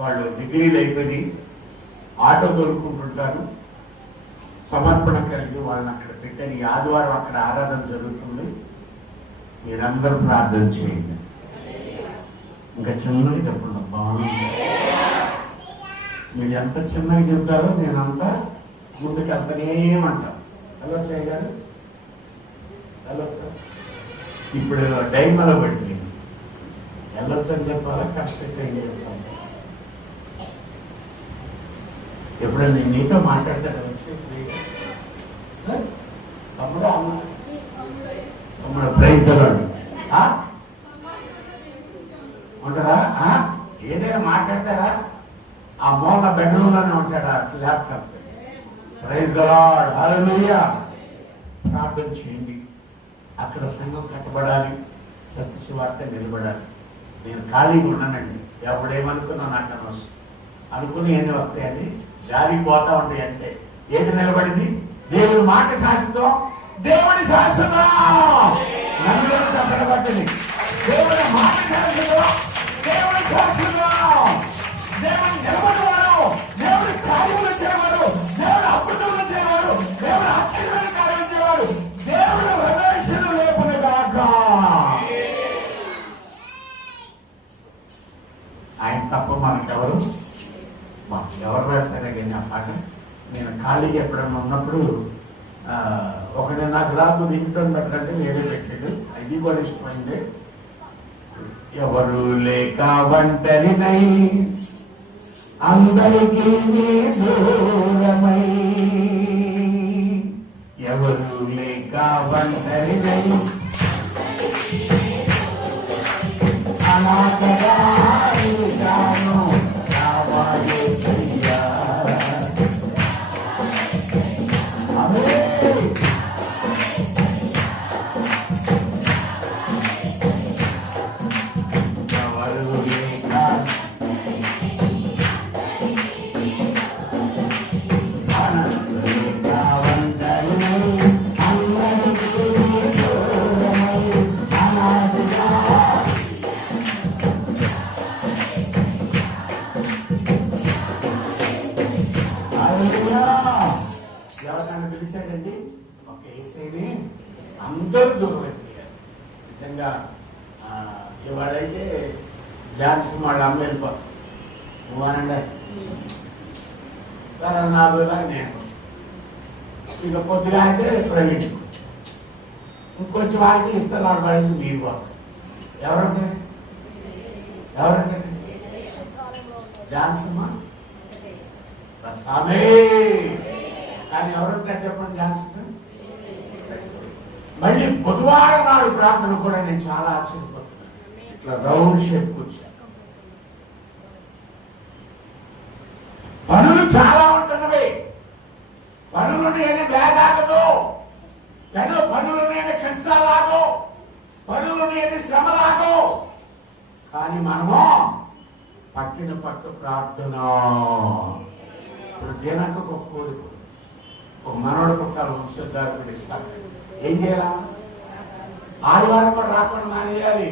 వాళ్ళు డిగ్రీలు అయిపోయి ఆటో దొరుకుంటుంటారు. సమర్పణ కలిగి వాళ్ళని అక్కడ పెట్టని ఆదివారం అక్కడ ఆరాధన జరుగుతుంది. మీరందరూ ప్రార్థన చేయండి. ఇంకా చిన్నగా చెప్పండి. బాగుంది. మీరు ఎంత చిన్నగా చెప్తారో నేను అంతా ముందుకు వెళ్తానేమంటాను. హలో చేయగారు, హలో సార్. ఇప్పుడు డైమలో పెట్టి వెళ్ళొచ్చు అని చెప్పాలా, కరెక్ట్గా ఏం చెప్తాను. ఎప్పుడైనా నేను నీతో మాట్లాడతాను వచ్చి తమ్ముడు అమ్మ తమ్ముడు ప్రైజ్ కలవాడు ఉంటారా? ఏదైనా మాట్లాడతారా? ఆ మూల బెడ్రూమ్లోనే ఉంటాడా ల్యాప్టాప్? ప్రైజ్ కలవాడు. హల్లెలూయా. ప్రార్థన చేయండి. అక్కడ సంఘం కట్టబడాలి, సత్య సువార్త నిలబడాలి. నేను ఖాళీగా ఉన్నానండి. ఎవడేమనుకున్నా నాకు అనవసరం. అనుకుని ఎన్ని వస్తాయని జారిపోతా ఉంటాయి. అంటే ఏది నిలబడింది? దేవుని మాట శాశ్వతం, దేవుని శాశ్వతం. నన్ను చెప్పబట్టింది దేవుని మాట శాశ్వతం, దేవుని శాశ్వతం. దేవుని నిలబడేవాడు, దేవుని కార్యములు చేయవాడు, దేవుని అద్భుతములు చేయవాడు, దేవుని ఆశ్చర్యమైన కార్యం చేయవాడు, దేవుని హృదయశను లేపుని గాక. ఆయన తప్ప మనకెవరు ఎవరు రాశారే కానీ ఆ పాట. నేను ఖాళీగా ఎప్పుడన్నా ఉన్నప్పుడు ఒకటి నాకు రాదు రింగ్టోన్ పెట్టాలంటే వేరే పెట్టాడు. అది కూడా ఇష్టమైంది. ఎవరు లేక ఒంటరినై అందరికీ దూరమై, ఎవరు లేక ఒంటరినై అనాథగా ఎవరికైనా పిలిచాడండి ఒక ఏసైని అందరూ దూరం అయిపోయారు. నిజంగా ఇవాళైతే జాన్సన్ వాళ్ళ అమ్మ వెళ్ళిపోతుంది. నువ్వు అనండి నాలుగులా నేను ఇక పొద్దుగా అయితే ప్రైవేట్ ఇంకొంచెం ఆగితే ఇస్తారు పడేసి మీరు పోతారు. ఎవరంటే జాన్సన్ సామే. కానీ ఎవరంటారు చెప్పండి జాన్సన్? మళ్ళీ బుధవారం నాడు ప్రార్థన కూడా నేను చాలా ఆశ్చర్యపోతున్నాను. ఇట్లా రౌండ్ షేప్ కూర్చో. పనులు చాలా ఉంటున్నవి. పనులు నేను వేగాగదు, పెద్ద పనులు నేను కష్టాలాగో, పనులు నేను శ్రమలాగో. కానీ మనము పట్టిన పట్టు ప్రార్థన. ఇప్పుడు దేనికి ఒక కోరిక, ఒక మనోడికి ఒక వంశధారకుడు ఇస్తాడు. ఏం చేయాలా? ఆదివారం కూడా రాకుండా మానేయాలి.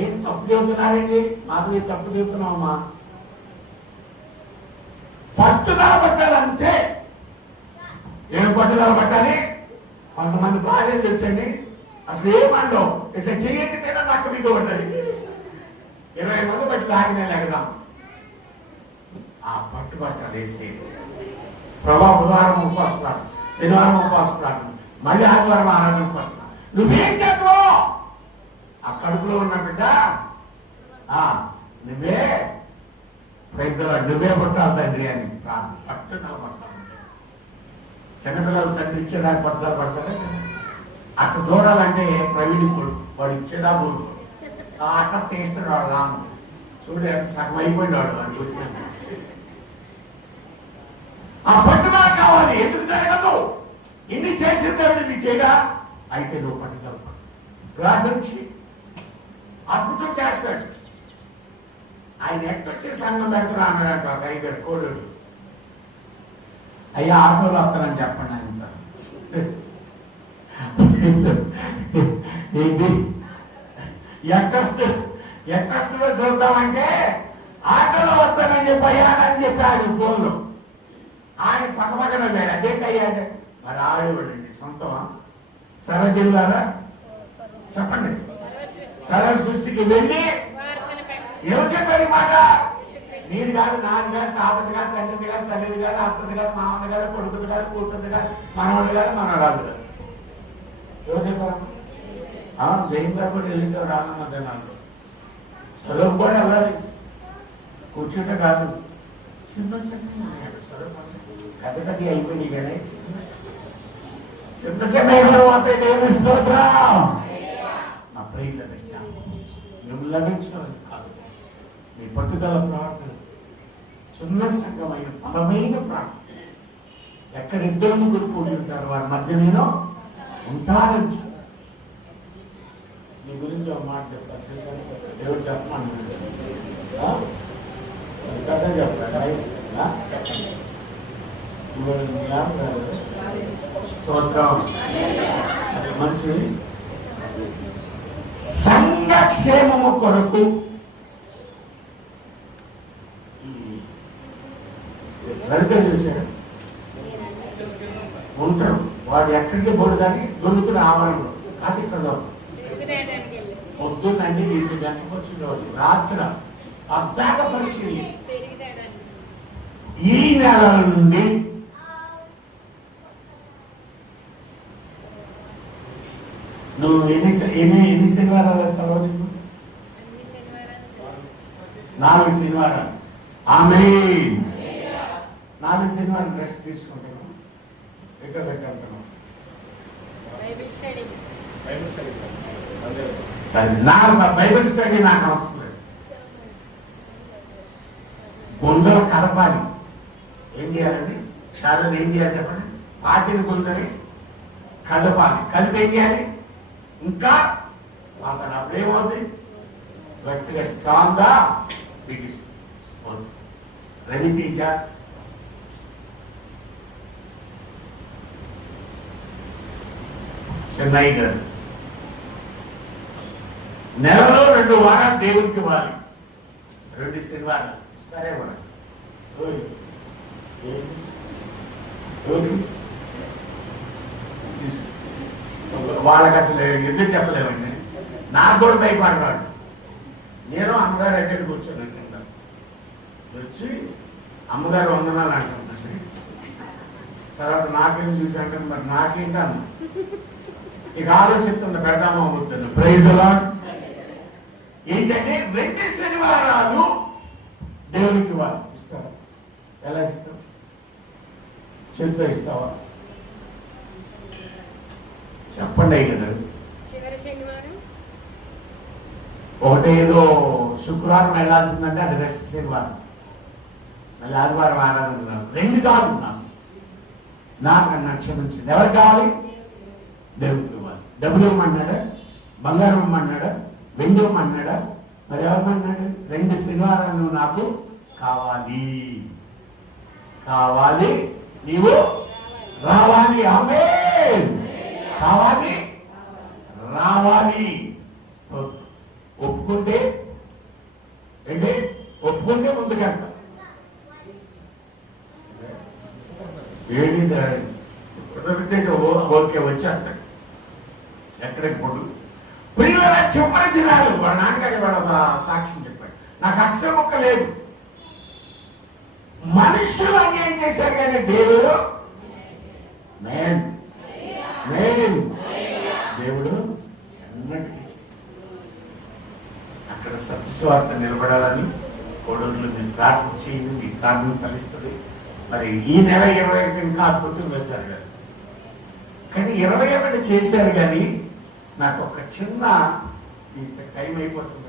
ఏం తప్పు చెబుతున్నారండి? మాకు నేను తప్పు చెబుతున్నామమ్మా. పట్టుదల పట్టాలంతే. ఏం పట్టుదల పట్టాలి? కొంతమంది భార్యలు తెలుసండి, అసలు ఏమండవు ఇట్లా చెయ్యండి తిన నాకు మీకు పడ్డది. 20 మంది బట్టి లాగిన లేకదాం. ఆ పట్టు పట్టాలి. వేసి ప్రభా బుధవారం ఉపవాస ప్రార్థన, శనివారం ఉపవాస ప్రార్థన, మళ్ళీ ఆదివారం ఆరాధన ఉపవాస. నువ్వేం చేస్తావు? ఆ కడుపులో ఉన్న బిడ్డ నువ్వే నువ్వే పట్టావు తండ్రి అని ప్రార్థన. పట్టుదల పడతావు. చిన్నపిల్లలు తండ్రి ఇచ్చేదాకా పట్టుదల పడతారే. అట్లా చూడాలంటే ప్రవీణ్ వాడు ఇచ్చేదా బోడు ఆ అట్ట తీస్తున్నాడు. వాడు రాము చూడు సగం అయిపోయినాడు అని గుర్తు. ఆ పట్టుదల కావాలి. ఎందుకు జరగదు? ఇన్ని చేసిన దేవుడు ఇది చేయగా అయితే నువ్వు పట్టుదల ప్రార్థించి అద్భుతం చేస్తాడు. ఆయన ఎట్టొచ్చి సంఘం పెడుతున్నా అన్నాడంట ఒక 5 కోడూరు. అయ్యా ఆటోలో వస్తానని చెప్పండి ఆయన. ఏంటి ఎక్కస్తులో చూద్దామంటే ఆటోలో వస్తానని చెప్పి అయ్యానని చెప్పి ఆయన ఫోన్లో ఆయన పక్కపక్కన వెళ్ళాడు. అదేంటయ్యా అంటే మరి ఆడేవాడండి సొంతమా సరజిల్లారా చెప్పండి. సర సృష్టికి వెళ్ళి ఎవరు చెప్పారు మాట? నీది కాదు, నాది కాదు, తాతది కాదు, తండ్రిది కాదు, తల్లిది కాదు, అత్తది కాదు, మామది కాదు, కొడుకుది కాదు, కూతురుది కాదు, మనవాడు కాదు, మనవరాదు కాదు. ఎవరు చెప్పారు? జైన్ గారు కూడా వెళ్ళిందో రామన్నాడు. చదువు కూడా వెళ్ళాలి, కూర్చుంటే కాదు. చిన్న చిన్న పెద్ద పెద్ద అయిపోయింది కానీ చిన్న చిన్న స్తోత్రం. నా ప్రియుల నువ్వు లభించడం కాదు, నీ పట్టుదల ప్రార్థన, చిన్న సంఘమైన బలమైన ప్రార్థన. ఎక్కడ ఇద్దరు ముగ్గురు కూడి ఉంటారు వారి మధ్య నేను ఉంటానని. నీ గురించి ఒక మాట చెప్తాను. దేవుడు చెప్పమని కథ చెప్తాను. స్తోత్రం. మంచిది. సంఘక్షేమము కొరకు రవిత చేశాడు ఉంటాడు. వాడు ఎక్కడికి పోడు కానీ దొరుకుతున్న ఆవరణలో కాదు. ఇక్కడ పొద్దున్నండి 8 గంటలకు వచ్చినవాడు, రాత్రి అబ్బాక పరిచయం. ఈ నెల నుండి నువ్వు ఎన్ని శనివారాలు వేస్తావు? 4 శనివారాలు. ఆమేన్. 4 శనివారం రెస్ట్ తీసుకుంటాను. ఎక్కడ పెట్టాను? బైబిల్ స్టడీ నాకు అవసరం లేదు. గుంజలు కలపాలి. ఏం చేయాలండి? చాలా ఏం చేయాలి చెప్పండి? పాటిని గుంజని కలపాలి. కలిపి ఏం చేయాలి? ఇంకా అతను అప్పుడేమవుతుంది? గట్టిగా స్ట్రాంగ్ గా బిగిస్తుంది. రవితేజ చెన్నై గారు నెలలో 2 వారాలు దేవుడికి ఇవ్వాలి. 2 శనివారాలు ఇస్తారే కూడా. వాళ్ళకి అసలు ఎందుకు చెప్పలేమండి. నాకు కూడా భయపడవాడు. నేను అమ్మగారు ఎక్కడ కూర్చొని వచ్చి అమ్మగారు వందనాలు అంటుందండి. తర్వాత నాకేం చూసాంటే మరి నాకేంటి అన్న ఇక ఆలోచిస్తుంది. పెడదామా అవుతుంది. Praise lord. ఏంటంటే 2 శనివారాలు దేవునికి ఇవ్వాలి. ఇస్తావా? ఎలా ఇస్తావు? చేతితో ఇస్తావా? చెప్పండి. అయ్యారు ఒకటి ఏదో శుక్రవారం వెళ్ళాల్సిందంటే అది రెస్ట్ శనివారం, మళ్ళీ ఆదివారం ఆరాధన 2 సార్లు నాకన్నా క్షమించింది. ఎవరు కావాలి? దేవుడికి ఇవ్వాలి. డబ్బులు ఇవ్వమన్నాడా? బంగారం ఇవ్వమన్నాడా? వెండి ఇవ్వమన్నాడా? మరి ఎవరమన్నాడు? 2 శనివారాలు నాకు కావాలి. కావాలి, నీవు రావాలి. ఆమేన్. కావాలి, రావాలి. ఒప్పుకుంటే ఏంటి? ఒప్పుకుంటే ముందుకెళ్తా. ఏంటి ఓకే వచ్చేస్తాడు. ఎక్కడికి పొడు పిల్లల చివరి దినాలు వాళ్ళ నాన్నగారి వాళ్ళ సాక్ష్యం చెప్పాడు. నాకు అక్షర మొక్క లేదు. మనుషులు అన్యాయం చేశారు కానీ దేవుడు మేన్ మేన్ దేవుడు అన్నట్టు అక్కడ సత్యస్వార్థ నిలబడాలని కోడూరులో నేను ప్రార్థన చేయండి. మీ ప్రార్థన ఫలిస్తుంది. మరి ఈ నెల 21 ఇంకా అద్భుతంగా జరగాలి. కానీ 21 చేశారు కానీ నాకు ఒక చిన్న టైం అయిపోతుంది.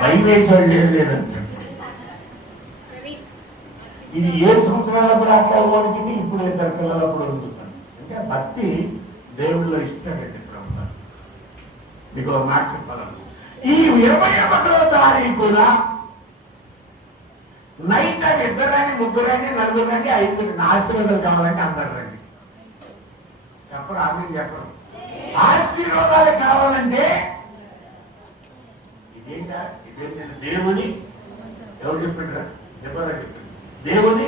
భయం వేసేవాళ్ళు లేదంటే ఇది 7 సంవత్సరాలప్పుడు అట్లా వాడికి ఇప్పుడు 2 పిల్లలప్పుడు ఉంటున్నాను. అంటే భక్తి దేవుళ్ళు ఇస్తాడండి. ప్రభుత్వం మీకు ఒక మాట చెప్పాలను. ఈ 21వ తారీఖున నైట్ టైం 2 రాని 3 రాని 4 రాని 5 ఆశీర్వాదాలు కావాలంటే అందరు రండి. చెప్పరు? ఆమె చెప్పరు. ఆశీర్వాదాలు కావాలంటే ఏంటా ఇదే నేను దేవుని ఎవరు చెప్పిండ్రా ఎవరా చెప్పిండ్రు దేవుని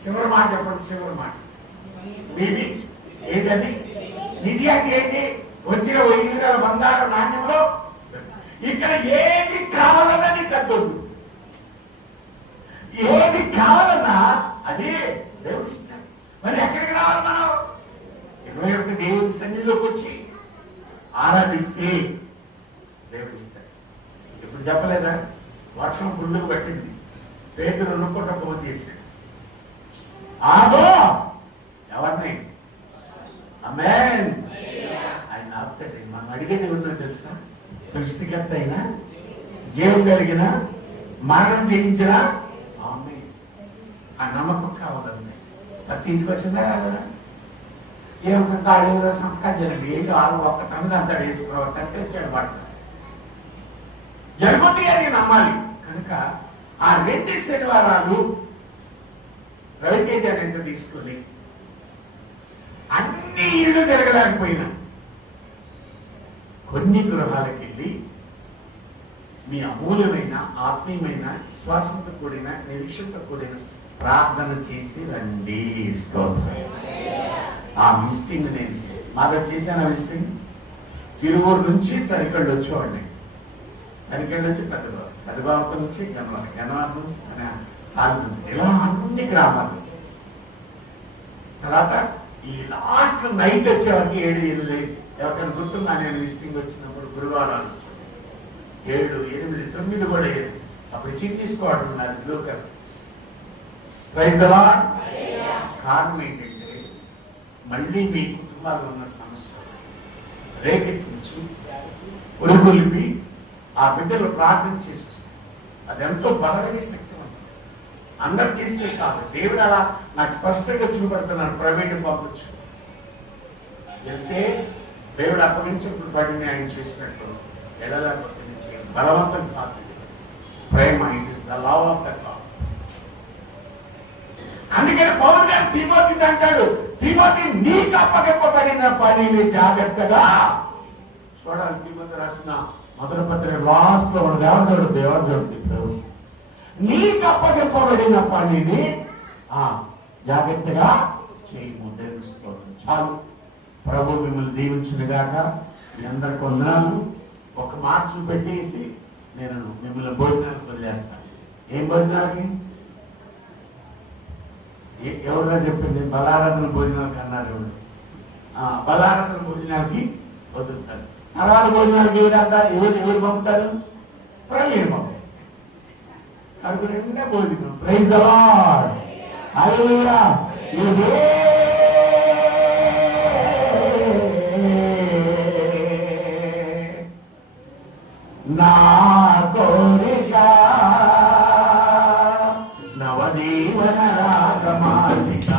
చివరి మాట చెప్పండి చివరి మాట నిధి ఏంటది నిధి అంటే ఏంటి వచ్చిన 5,000 బంగారం నాణ్యంలో ఇక్కడ ఏది కావాలన్నా నీకు అద్దొద్దు ఏది కావాలన్నా అదే దేవుడు ఇస్తాడు మరి ఎక్కడికి రావాలి మనం 21 దేవుని సన్నిధిలోకి వచ్చి ఆరాధిస్తే దేవుడు ఇస్తాడు ఇప్పుడు చెప్పలేదా వర్షం పుల్లుకు పట్టింది పేదలు రుణుకుంట ఫోన్ చేశాడు ఆగో ఎవరిని ఆమేన్ ఆయన ఆపుతాడు మనం అడిగేది ఎవరినో తెలుసా సృష్టికర్త అయినా జీవం కలిగిన మరణం జయించిన ఆమేన్ ఆ నమ్మకం కావాలండి ప్రతి ఇంటికి వచ్చిందా రాలేదా ఏమో కాళ్ళు సంతకాలు చేయండి ఏంటో వాళ్ళు ఒక్క తమిళ అంతా వేసుకున్నారు తట్టి వచ్చాడు మాట జరుగుతుంది అని నమ్మాలి కనుక ఆ 2 శనివారాలు రవితేజ ఎంత తీసుకుని అన్ని ఇళ్ళు తిరగలేకపోయినా కొన్ని గృహాలకు వెళ్ళి మీ అమూల్యమైన ఆత్మీయమైన విశ్వాసంతో కూడిన నిరీక్షణతో కూడిన ప్రార్థన చేసి రండి. ఆ విజిటింగ్ నేను మాకు చేశాను. ఆ విజిటింగ్ తిరువూరు నుంచి తరికళ్ళు వచ్చేవాడిని. తరికళ్ళు వచ్చి పెద్దబాబు నుంచి గణవారం నుంచి సాగు ఇలా అన్ని గ్రామాలు. తర్వాత ఈ లాస్ట్ నైట్ వచ్చేవారికి 7-8 ఎవరికైనా గుర్తుందా నేను విజిటింగ్ వచ్చినప్పుడు గురువారాలు 7, 8, 9 కూడా 7 అప్పుడు చిన్ని స్క్వాడ్ ఉన్నారు blue colour. Praise the lord. కారణం ఏంటంటే మళ్ళీ మీ కుటుంబాల్లో ఉన్న సమస్య రేకెత్తించు ఉరుగులిపి ఆ బిడ్డలు ప్రార్థన చేసి అది ఎంతో బలమైన శక్తి. అందరు చేస్తే కాదు, దేవుడు అలా నాకు స్పష్టంగా చూపెడుతున్నాను. ప్రైవేట్ పంపించు వెళ్తే దేవుడు అప్పగించినప్పుడు పడిని ఆయన చేసినట్టు ఎడలేకపోతే బలవంతం కాదు, ప్రేమ. It is the love of the God. అందుకని పౌలు గారు తిమోతితో అంటాడు, తిమోతి నీకు అప్పగింపబడిన పనిని జాగ్రత్తగా చూడాలి. తిమోతి రాసిన మొదటి పత్రిక లాస్ట్ లో దేవుడు నీకు అప్పగింపబడిన పనిని జాగ్రత్తగా చేయము. తెలుసుకోవడం చాలు. ప్రభు మిమ్మల్ని దీవించిన గాక. మీ అందరికి వందనాలు. ఒక మాట చూపెట్టేసి నేను మిమ్మల్ని భోజనాలకు వదిలేస్తాను. ఏం భోజనాలకి? ఎవరుగా చెప్పింది? బలారాధన భోజనాలకి అన్నారు. ఎవరు బలారాధన భోజనాలకి వదులుతారు. తర్వాత భోజనాలకి ఎవరు పంపుతారు? ప్రజలు పంపుతారు. అది రెండే భోజనం. Praise the Lord. హల్లెలూయా. నా కోరిక నవజీవన రాగమాలిక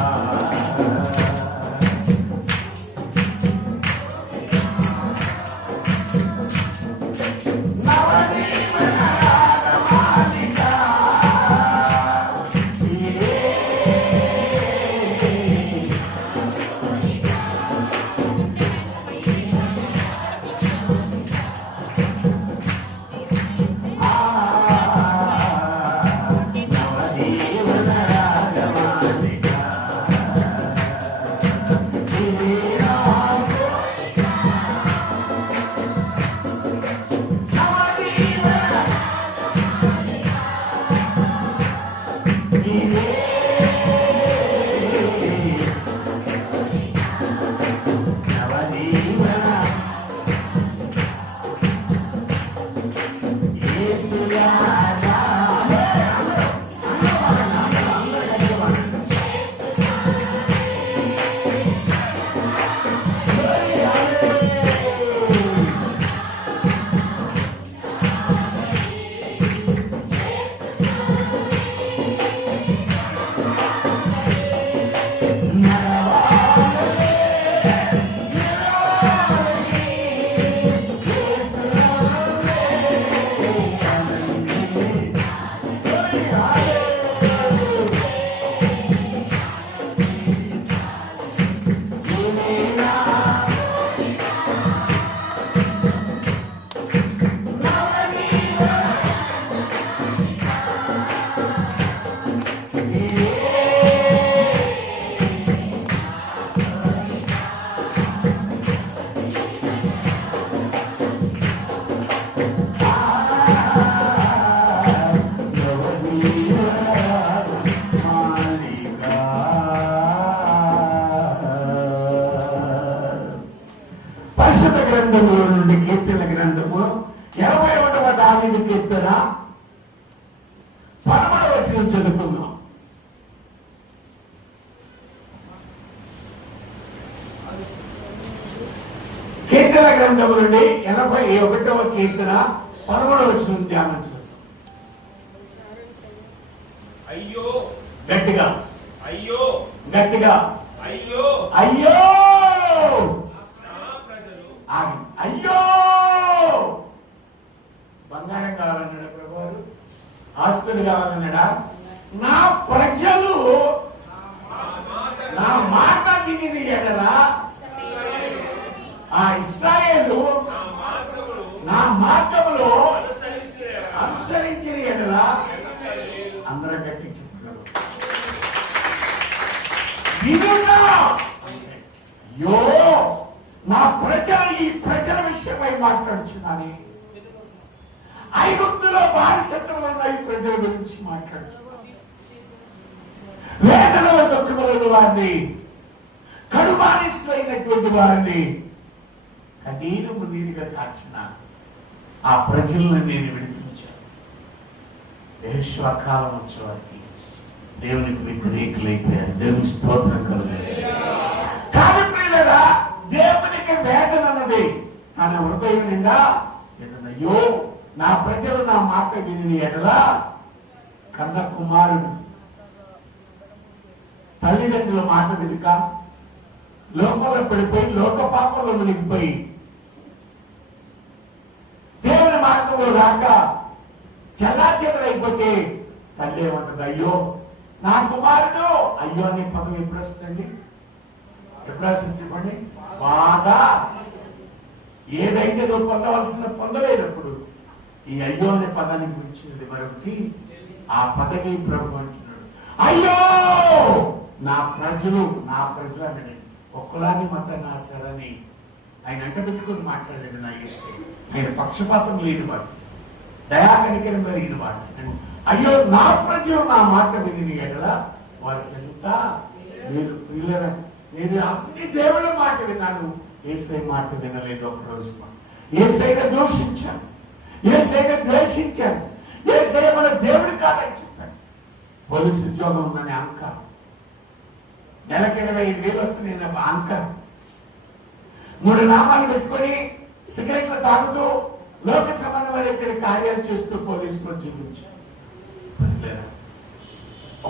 గ్రంథములో నుండి కీర్తన గ్రంథము 21వ దావీదు కీర్తన 11వ వచనం చదువుకుందాం. కీర్తన గ్రంథము నుండి 81వ కీర్తన 11వ వచనం ధ్యానించండి. అయ్యో గట్టిగా, అయ్యో గట్టిగా, అయ్యో అయ్యో, నా ప్రజలు ఆగి, అయ్యో. బంగారం కావాలన్నాడా ప్రభువారు? ఆస్తులు కావాలన్నాడా? నా ప్రజలు నా మాట విని ఎడల, ఆ ఇశ్రాయేలు నా మార్గములో అనుసరించిన ఎడల, అందరూ గట్టి చెప్తున్నారు, అయ్యో నా ప్రజలు, ఈ ప్రజల విషయమై మాట్లాడుచున్నాను. ఐగుప్తులో బానిసత్వంలో ఈ ప్రజల గురించి మాట్లాడుచున్నాను. వేదనల దుఃఖములను వారిని, కడు బానిసైనటువంటి వారిని కన్నీరు మున్నీరుగా కాచిన ఆ ప్రజలను నేను విడిపించాను. యెహోషువకాలం వచ్చేవారికి దేవునికి వ్యతిరేకులైపోయారు. దేవుని స్తోత్రం కలుగుతుంది. కానీ ప్రియులారా, దేవునికి వేదన అన్నది తన హృదయం నిండా అయ్యో నా ప్రజలు నా మాట విని ఎడల, కన్న కుమారుడు తల్లిదండ్రుల మాట వెనుక లోకంలో పడిపోయి లోక పాపంలో మునిగిపోయి దేవుని మార్గంలో రాక చెల్లాచెదరైపోతే తల్లి ఏమంటుంది, అయ్యో నా కుమారుడు. అయ్యో అనే పదం ఎప్పుడు వస్తుందండి? ఎప్పుడు వస్తుంది చెప్పండి? బాధ. ఏదైతే నువ్వు పొందవలసిందో పొందలేనప్పుడు ఈ అయ్యో అనే పదానికి మించినది మరొకటి ఆ పదవి ప్రభు అంటున్నాడు. అయ్యో నా ప్రజలు, నా ప్రజలు అంటే ఒక్కలాని మతాన్ని ఆచారాన్ని ఆయన అంట పెట్టుకుని మాట్లాడాడు. నా యేసు ఆయన పక్షపాతం లేనివాడు, దయా కనికరం కలిగిన వాడు. అయ్యో నా ప్రజలు నా మాట విని ఎడల వారికి ఎంత మీరు ప్రియులరా. నేను అన్ని దేవుళ్ళ మాట విన్నాను, యేసయ్య మాట వినలేదు. ఒకరోజు యేసయ్యను దూషించాను, యేసయ్యను ద్వేషించాను, యేసయ్య మన దేవుడు కాదని చెప్పాను. పోలీసు ఉద్యోగం ఉందని అహంకారం, నెలకి 25,000 వస్తుంది అహంకారం. 3 నామాలు పెట్టుకొని సిగరెట్లు తాగుతూ లోక సంబంధమైన కార్యాలు చేస్తూ పోలీసులు జీవించారు.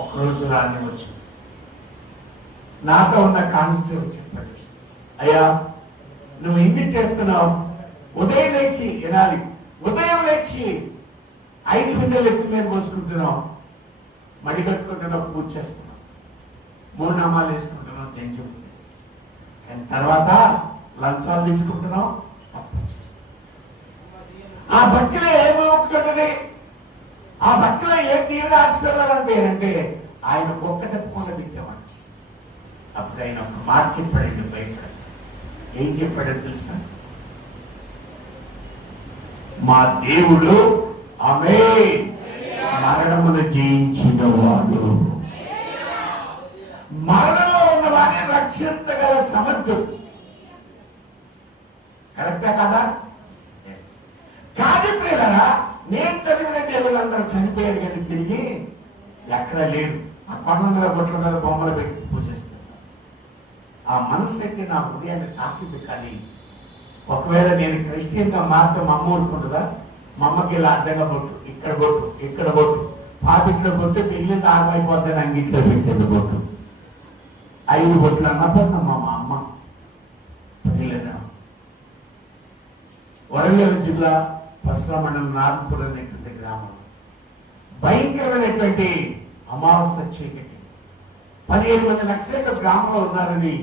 ఒక్కరోజు రాని వచ్చింది. నాతో ఉన్న కానిస్టేబుల్ చెప్పాడు, అయ్యా నువ్వు ఇన్ని చేస్తున్నావు, ఉదయం లేచి వినాలి, ఉదయం లేచి 5 బిందెలు ఎత్తి మీద మోసుకుంటున్నావు, మడి కట్టుకుంటున్నావు, పూజ చేస్తున్నావు, 3 నామాలు వేసుకుంటున్నావు, చెంచుకుంటున్నావు, కానీ తర్వాత లంచాలు తీసుకుంటున్నావు, తప్పు చేస్తున్నావు. ఆ భక్తిలో ఏమి ఒప్పుకుంటుంది? ఆ భక్తిలో ఏం తీవ్ర ఆశీర్వాదాలు అంటే ఆయన ఒక్క తప్పకుండా దిద్దామంట. అప్పుడు ఆయన ఒక మాట చెప్పాడండి బయట. ఏం చెప్పాడో తెలుసా? మా దేవుడు ఆమె మరణమును జయించిన వాడు, మరణంలో ఉన్న వారిని రక్షించగల సమర్థుడు. కరెక్టా కదా? కాదు ప్రియులారా, నేను చదివిన దేవులందరూ చనిపోయారు కానీ తిరిగి ఎక్కడ లేరు. ఆ 1200 బొట్ల మీద బొమ్మలు పెట్టి పూజిస్తారు. ఆ మనసు అయితే నా హృదయాన్ని తాకింది. కానీ ఒకవేళ నేను క్రిస్టియన్గా మాత్రం మా అమ్మ ఊరుకుంటుందా? మా అమ్మకి ఇలా అడ్డంగా బొట్టు, ఇక్కడ బొట్టు, ఇక్కడ బొట్టు, పాపిట్లో బొట్టు, మిగిలిన ఆగమైపోద్దని అంగిట్లో పెట్టేది బొట్టు. 5 బొట్లు అన్నదమ్మా మా అమ్మ. వరంగల్ జిల్లా పశ్చిమ మండలం నాగపూర్ అనేటువంటి గ్రామం. భయంకరమైనటువంటి అమావాస్య చీకటి. 17 మంది నక్సలైట్లు గ్రామంలో ఉన్నారని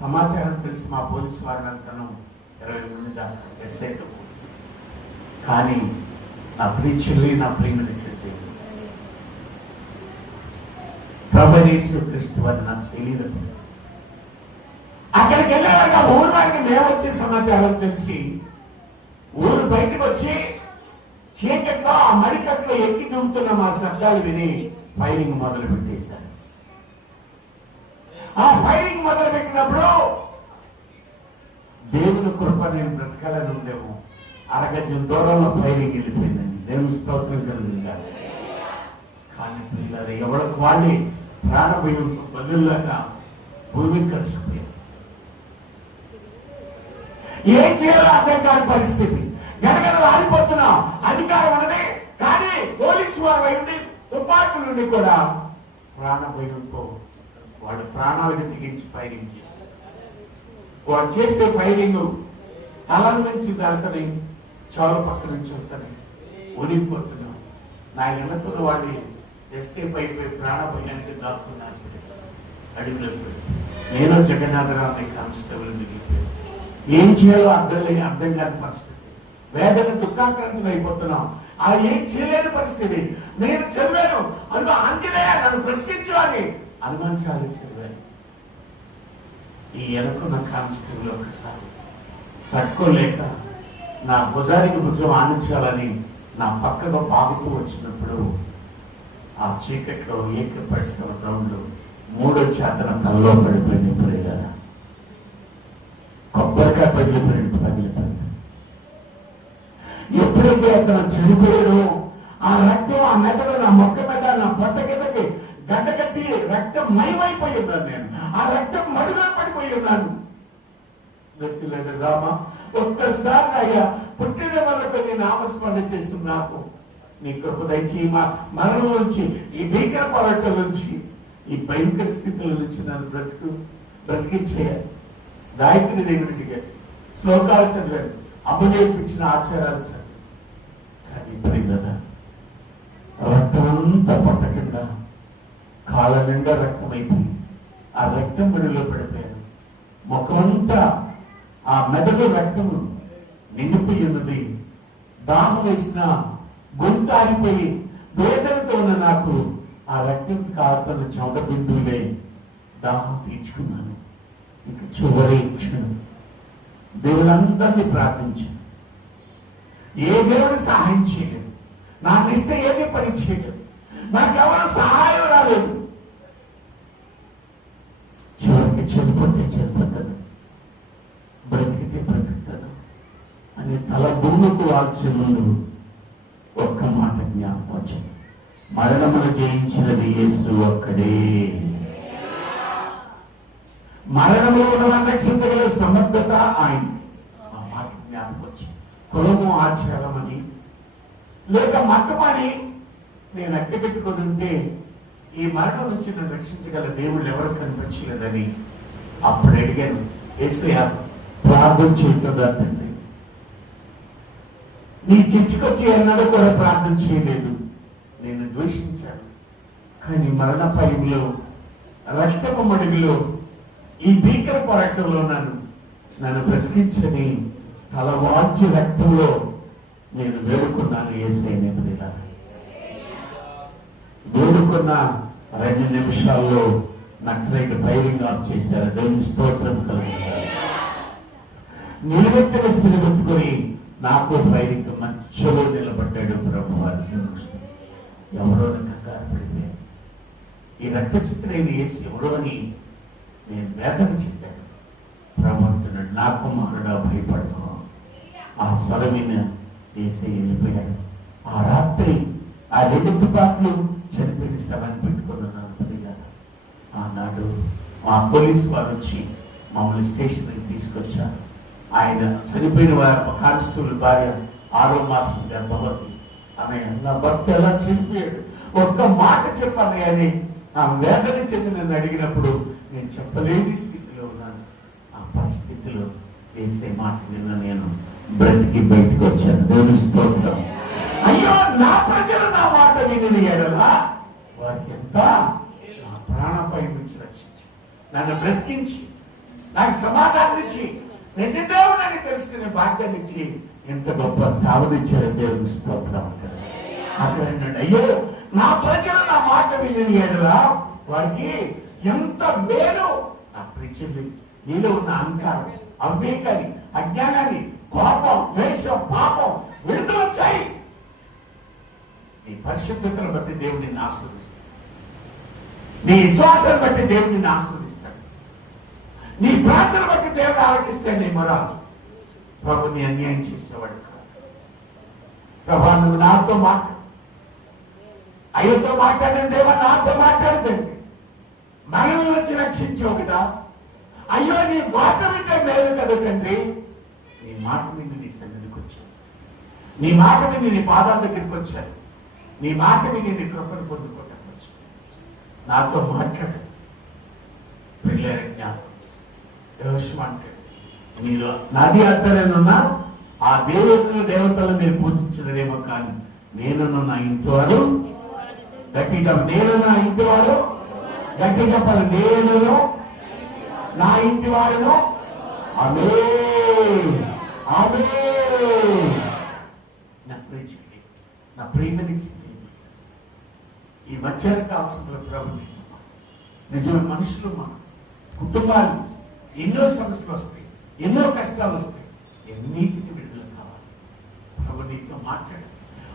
సమాచారం తెలిసి మా పోలీసు వారిని అంతను 20 మంది దాకా ఎస్ఐతో. కానీ నా ప్రీచుల్ని, నా ప్రియమైనటువంటి ప్రభువైన యేసు క్రీస్తు వారు నాకు తెలియదు. అక్కడికి వెళ్ళేవారికి ఆ ఊరు వారికి మేము వచ్చే సమాచారం తెలిసి ఊరు బయటకు వచ్చి చీకట్లో ఆ మడికట్లో ఎక్కి దిగుతున్న మా శబ్దాలు విని ఫైరింగ్ మొదలు పెట్టేశారు. ఆ ఫైరింగ్ మొదలు పెట్టినప్పుడు దేవుని కృప నేను బ్రతకాలని ఉండేమో అరగజం దూరంలో ఫైరింగ్ వెళ్ళిపోయిందండి. దేవుని స్తోత్రం కలిగిందా. కానీ పిల్లలు ఎవరికి వాళ్ళే ప్రాణభయం బదులుగా భూమి కలిసిపోయారు. ఏం చేయాలో అర్థం కాని పరిస్థితి. గనగన ఆడిపోతున్నాం. అధికారం ఉన్నది కానీ పోలీసు వారు అయింది తుపాకులుండి కూడా ప్రాణభయంతో వాడు ప్రాణాలకు తెగించి ఫైరింగ్ చేశారు. వాడు చేసే ఫైరింగ్ తల నుంచి వెళ్తాని చాలు పక్క నుంచి వెళ్తాని ఒలిగిపోతున్నాం. నా వెనక్కున్న వాడి ఎస్కేప్ అయిపోయి ప్రాణభయానికి దాక్కున్నా అడుగులోకి నేను జగన్నాథరావు కానిస్టేబుల్ మిగిలిపోయాను. ఏం చేయాలో అర్థం కాని పరిస్థితి. వేదన దుఃఖాక్రాంతులు అయిపోతున్నాం. ఆ ఏం చేయలేని పరిస్థితి. నేను చదివాను అందులో ఆంజనేయ నన్ను బ్రతికించు అని అనుమానించాలి చదివాను. ఈ వెనుకున్న కానిస్టేబుల్ ఒకసారి తట్టుకోలేక నా భుజానికి భుజం ఆనించాలని నా పక్కగా పాగుతూ వచ్చినప్పుడు ఆ చీకట్లో ఏకపరిశ్రమ గ్రౌండ్లో 3వ చేతన కల్లో పడిపోయింది. కదా కొబ్బరికాయ పగిలిపోయింది. ఎప్పుడైతే అతను చనిపోయాడో ఆ రక్తం ఆ మెదడు నా మొక్క మీద నా పొట్ట కిందకి గడ్డ కట్టి రక్తం మయమైపోయి ఉన్నాను. నేను ఆ రక్తం మడుగా పడిపోయి ఉన్నాను. వ్యక్తులేదు రామా ఒక్కసారి అయ్యా పుట్టిన వరకు నేను నామస్మరణ చేసిన నాకు నీ కృప దయచి మా మరణం నుంచి ఈ భీకర పోరాటం నుంచి ఈ భయంకర స్థితుల నుంచి నన్ను బ్రతికించేయాలి. గాయత్రి దేవుడికి శ్లోకాలు చదివాను. అమ్మ నేర్పించిన ఆచారాలు చదివాను. కానీ ఇప్పుడు కదా రక్తమంతా పొట్ట కింద కాళ్ళ నిండా రక్తం అయిపోయి ఆ రక్తం మిడిలో పడిపోయాను. ముఖమంతా ఆ మెదడు రక్తము నిండిపోయి ఉన్నది. దాహం వేసిన గొంతు ఆగిపోయి వేదనతో ఉన్న నాకు ఆ రక్తం కారుతున్న చెమట బిందువులే దాహం తీర్చుకున్నాను. ఇక చివరి క్షణం దేవులందరినీ ప్రార్థించాను. ఏ దేవుడు సహాయం చేయలేదు. నా నిష్ట ఏది పని చేయలేదు. నాకెవరు సహాయం రాలేదు. చివరికి చనిపోతే చనిపోతాను, బ్రతికితే బ్రతుకుతాను అని తల భూమికి వాల్చే ముందు ఒక్క మాట జ్ఞాపకం వచ్చింది. మరణమును జయించినది యేసు ఒక్కడే. మరణంలో ఉన్న రక్షించగల సమర్థత ఆయన. ఆ మాట జ్ఞాపకం వచ్చింది. కులము ఆచారమని లేక మతమని నేను అట్టి పెట్టుకుని ఉంటే ఈ మరణం నుంచి నన్ను రక్షించగల దేవుళ్ళు ఎవరు కనిపించలేదని అప్పుడు అడిగాను. యేసయ్య ప్రార్థన చేయకుండా తండ్రి నీ చర్చికొచ్చి అన్నాడు కూడా ప్రార్థన చేయలేదు. నేను ద్వేషించాను. కానీ మరణ భయంలో రక్తపు మడుగులో ఈ భీకర పోరాటంలో నన్ను బ్రతికించని తల వాల్చి రక్తంలో నేను వేడుకున్నాను. యేసయ్యనే ప్రియులారా, వేడుకున్న 2 నిమిషాల్లో నక్సలైట్ ఫైరింగ్ ఆఫ్ చేశారు. దేవుని స్తోత్రం కలుగుతారు. నిలబెట్టిన సిలువెత్తుకొని నాకు ఫైరింగ్ మధ్యలో నిలబడ్డాడు ప్రభు. ఎవరో కంగారు పడిపోయాను. ఈ రక్త చిత్రైన యేసు ఎవరో అని నేను వేదన చెప్పాను. ప్రభు అంటున్నాడు, నా కుమారుడా భయపడుకో. ఆ స్వరమైన యేసే వెళ్ళిపోయాడు. ఆ రాత్రి ఆ 2 తుపాకులు చనిపోయిన శవాన్ని పెట్టుకున్నాను. ఆనాడు మా పోలీసు వారు వచ్చి మమ్మల్ని స్టేషన్కి తీసుకొచ్చారు. ఆయన చనిపోయిన వారి కానిస్టేబుల్ భార్య 6వ మాసం గర్భవతి. ఆమె నా భర్త ఎలా చనిపోయాడు ఒక్క మాట చెప్పాలి అని ఆ వేదన చెంది నన్ను అడిగినప్పుడు నేను చెప్పలేని స్థితిలో ఉన్నాను. ఆ పరిస్థితిలో వేసే మాట నిన్న నేను బ్రతికి బయటకు వచ్చాను. దేవుని స్తోత్రం. అయ్యో నా ప్రజలు నా మాట విని ఎడలా వారికి ఎంత నా ప్రాణపై నుంచి రక్షించి నన్ను బ్రతికించి నాకు సమాధానం ఇచ్చి నిజదేవుడని తెలుసుకునే భాగ్యాన్ని ఇచ్చి ఎంత గొప్ప సావనిచ్చారు. దేవుని స్తోత్రం. అక్కడ అన్నాడు, అయ్యో నా ప్రజలు నా మాట విని ఎడలా వారికి ఎంత మేలు. నా ప్రియులు నీలో ఉన్న అహంకారం, అవివేకాన్ని, అజ్ఞానాన్ని, కోపం, ద్వేషం, పాపం విడుదల వచ్చాయి. నీ పరిశుద్ధతను బట్టి దేవుడు నిన్ను ఆశీర్వదిస్తాడు. నీ విశ్వాసాన్ని బట్టి దేవుడు నిన్ను ఆశీర్వదిస్తాడు. నీ ప్రార్థన బట్టి దేవుడు ఆలకిస్తే నీ మొర. ప్రభు నీ అన్యాయం చేసేవాడు కాదు. ప్రభా నువ్వు నాతో మాట్లాడు. అయ్యతో మాట్లాడండి, దేవా నాతో మాట్లాడుతండి. మనల్ని వచ్చి రక్షించావు కదా. అయ్యో నీ మాట వింటే మేలు కదా తండ్రి. నీ మాట విని నీ సన్నిధికి వచ్చాను. నీ మాట విని నీ పాదాల దగ్గరికి వచ్చాను. నీ మాట విని నీ కృపను పొందుకోవటం వచ్చాను. నాతో మాట్లాడు. పిల్లల జ్ఞాపకం యెహోషువ అంటే మీరు నది అద్దరనున్న ఆ దేవుని దేవతలు మీరు పూజించలేమో కానీ నేను నా ఇంటి వారు గట్టిగా నేను నా ఇంటి వారు గట్టి చెప్పాలి. నేను నా ఇంటి వారును ఆమేన్ ఆమేన్. నా ప్రేమని ఈ మధ్యాహ్న కాల్సిన ప్రభు నిజమైన మనుషులు మన కుటుంబాలు ఎన్నో సమస్యలు వస్తాయి, ఎన్నో కష్టాలు వస్తాయి. ఎన్నిటికి విడుదల కావాలి. ప్రభు నీతో మాట్లాడు.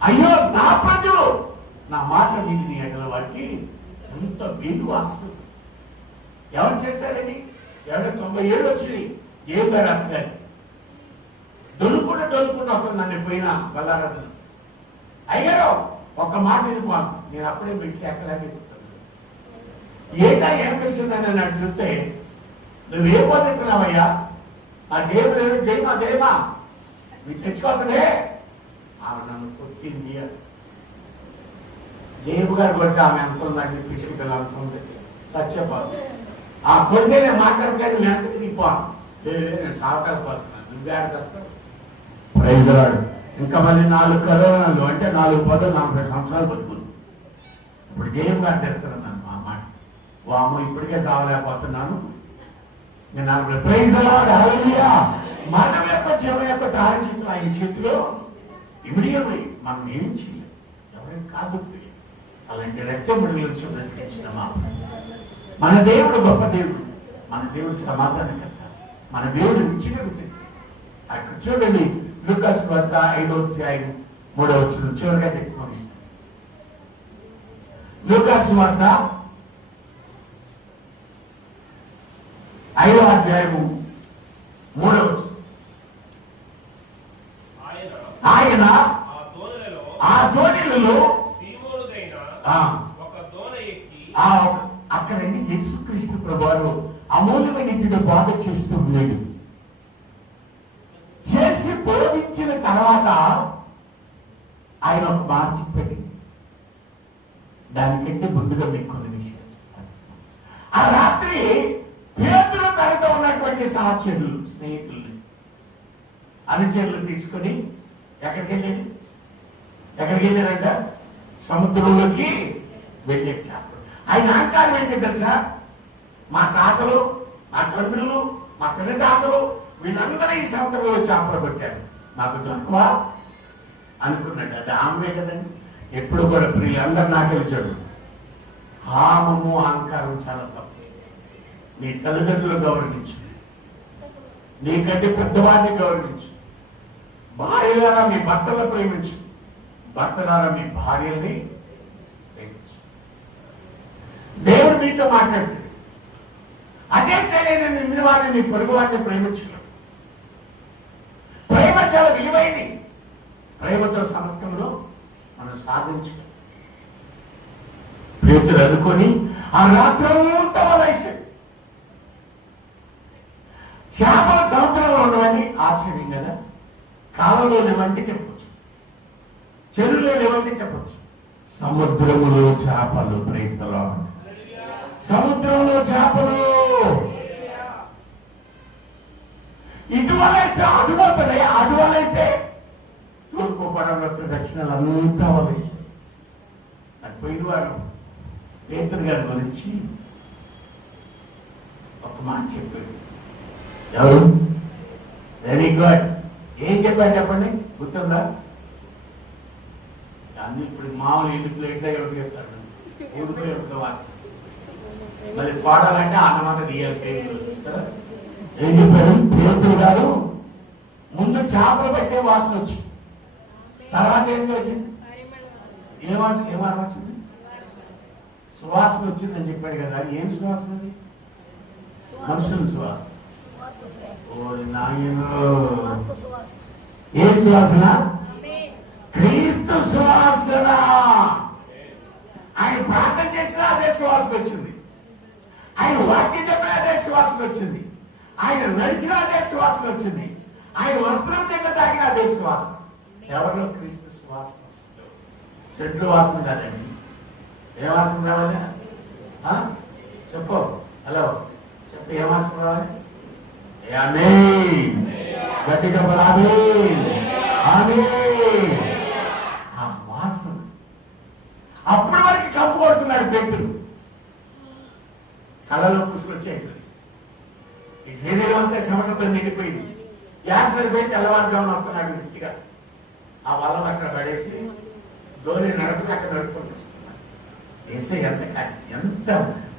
అయ్యో నా ప్రజలు నా మాట విని ఎడల వారికి ఎంత వీలు ఆశలు. ఎవరు చేస్తారండి? ఎవరు 90 ఏళ్ళు వచ్చినాయి ఏం గారు అక్కగారు దొరుకుంటూ ఒక నన్ను పోయినా బల్లారాధన అయ్యారో ఒక మాట వినిపోను. నేను అప్పుడే పెట్టి ఎక్కలేకపోతున్నాను. ఏంటా ఏం తెలిసిందని నన్ను చూస్తే నువ్వేం పోతున్నావయ్యా? ఆ దేవుడు లేదు జయమా జయమా మీరు తెచ్చుకోకదే. ఆమె నన్ను కొట్టింది. జయబు గారు కొట్టి ఆమె అనుకుందండి పిసిపిల్లలు అనుకుంది సత్యపాలు. ఆ కొడితే నేను మాట్లాడితే నువ్వు ఎంత తిరిగిపోను. లేదు నేను చావకాలిపోతున్నాను. నువ్వే ఆడతాడు. ప్రైజులాడు. ఇంకా మళ్ళీ 4 కరోనాలు అంటే 4 10 40 సంవత్సరాలు బతుకుంది. ఇప్పుడు జయబు గారు తిరుగుతున్నాను నన్ను మా మాట. ఓ అమ్మ ఇప్పటికే చావలేకపోతున్నాను. నేను 40 ప్రైజులాడు. హల్లెలూయా. మరణం యొక్క జీవం యొక్క తారచిత్రం ఆయన చేతిలో ఇమిడియమై మనం ఏం చేయలేం. ఎవరైనా కాదు అలాంటి రక్తం విడుదల. మన దేవుడు గొప్ప దేవుడు. మన దేవుడు సమాధానకర్త. మన దేవుడు నిశ్చయత. అక్కడ చూడండి లూకాసు వార్త 5వ అధ్యాయం 3వ వచనం చివరిగా తెచ్చుకొనిస్తాం. లూకాసు వార్త 5వ అధ్యాయము 3వ వచనం. ఆయన ఆ దోణిలలో అక్కడండి యేసుక్రీస్తు ప్రభువారు అమూల్యమైన బాధ చేస్తూ ఉన్నాడు. చేసి బోధించిన తర్వాత ఆయన ఒక మాట చెప్పాడు. దానికంటే ముందుగా మీకు కొన్ని విషయాలు చెప్పాలి. ఆ రాత్రి పేతురు తనతో ఉన్నటువంటి సహచరులు స్నేహితుల్ని అనుచరులు తీసుకొని ఎక్కడికి వెళ్ళారంట? సముద్రంలోకి వెళ్ళారు. ఆయన అహంకారం ఏంటి తెలుసా? మా తాతలు, మా తండ్రులు, మా పెద్ద తాతలు వీళ్ళందరూ ఈ సముద్రంలో చేపలు పెట్టారు, నాకు దొరకవా అనుకున్నాడు. అది ఆమె కదండి. ఎప్పుడు కూడా ప్రియులందరూ నాకెళ్ళాడు. హామము అహంకారం చాలా తప్పు. నీ తల్లిదండ్రులు గౌరవించు, నీకంటే పెద్దవాడిని గౌరవించు. భార్య ద్వారా మీ భర్తలను ప్రేమించు, భర్త ద్వారా మీ భార్యల్ని ప్రేమించు. దేవుడు మీతో మాట్లాడుతుంది. అదే చేయలేని నీ వారిని నీ పొరుగు వారిని ప్రేమించు. ప్రేమ చాలా విలువైంది. ప్రేమతో సమస్తంలో మనం సాధించడం. పేతురు అనుకొని ఆ రాత్రంతా వదిలేశాడు. చేపల సముద్రంలో ఉన్నవన్నీ ఆశ్చర్యం కదా. కాలంలో లేవంటే చెప్పచ్చు, చెరువులో లేవంటే చెప్పచ్చు. సముద్రములో చేపలు, ప్రేస్తలో సముద్రంలో చేపలు. ఇటు వలేస్తే అటు పోతుంది, అటు వలేస్తే తూర్పు పడవ దక్షిణాలు అంతా వలేసాయి. అది పోయిన వారు పేతురు గారి గురించి ఒక మాట చెప్పాడు. ఎవరు? Very good. ఏం చెప్పారు చెప్పండి, గుర్తుందా? అన్ని ఇప్పుడు మామూలు ఇంటి ప్లేట్లో ఎవరు చెప్తాడు, ఊడిపోయి ఉంటుంది. మరి పాడాలంటే అన్నమాట తీయాలి. ఏం చెప్పారు? పేతురు గారు ముందు చేపలు పెట్టే వాసన వచ్చి, తర్వాత ఏం వచ్చింది? ఏమాసం వచ్చింది? సువాసన వచ్చిందని చెప్పాడు కదా. ఏం సువాసన? మనుషుల సువాసన. ఓరి నాయనో. ఏ సువాసన? క్రీస్తు సువాసన. ఆయన ప్రార్థన చేసినా అదే సువాసన వచ్చింది, ఆయన వాక్యం చెప్పినా అదే సువాసన వచ్చింది, ఆయన నడిచినా అదే సువాసన వచ్చింది, ఆయన వస్త్రం చేత తాగిన అదే సువాసన. ఎవరిలో క్రీస్తు సువాసన వస్తుంది? చెట్లు వాసన కాదండి. ఏ వాసన రావాలి? చెప్పు. హలో చెప్పు, ఏ వాసన రావాలి? గట్టిగా ఆ వాసన. అప్పటి వరకు కంపు కొడుతున్నాడు పేతురు, కళ్ళలో పుసుకొచ్చేది. ఈ శరీరం అంతా చెమటతో నిండిపోయింది. గ్యాస్ సరిపోయి తెల్లవారుజామున వస్తున్నాడు ఇంటిగా. ఆ వల్ల అక్కడ పడేసి ధోని నడుపుకి అక్కడ నడుపుకుంటున్నాడు. వేసే ఎంత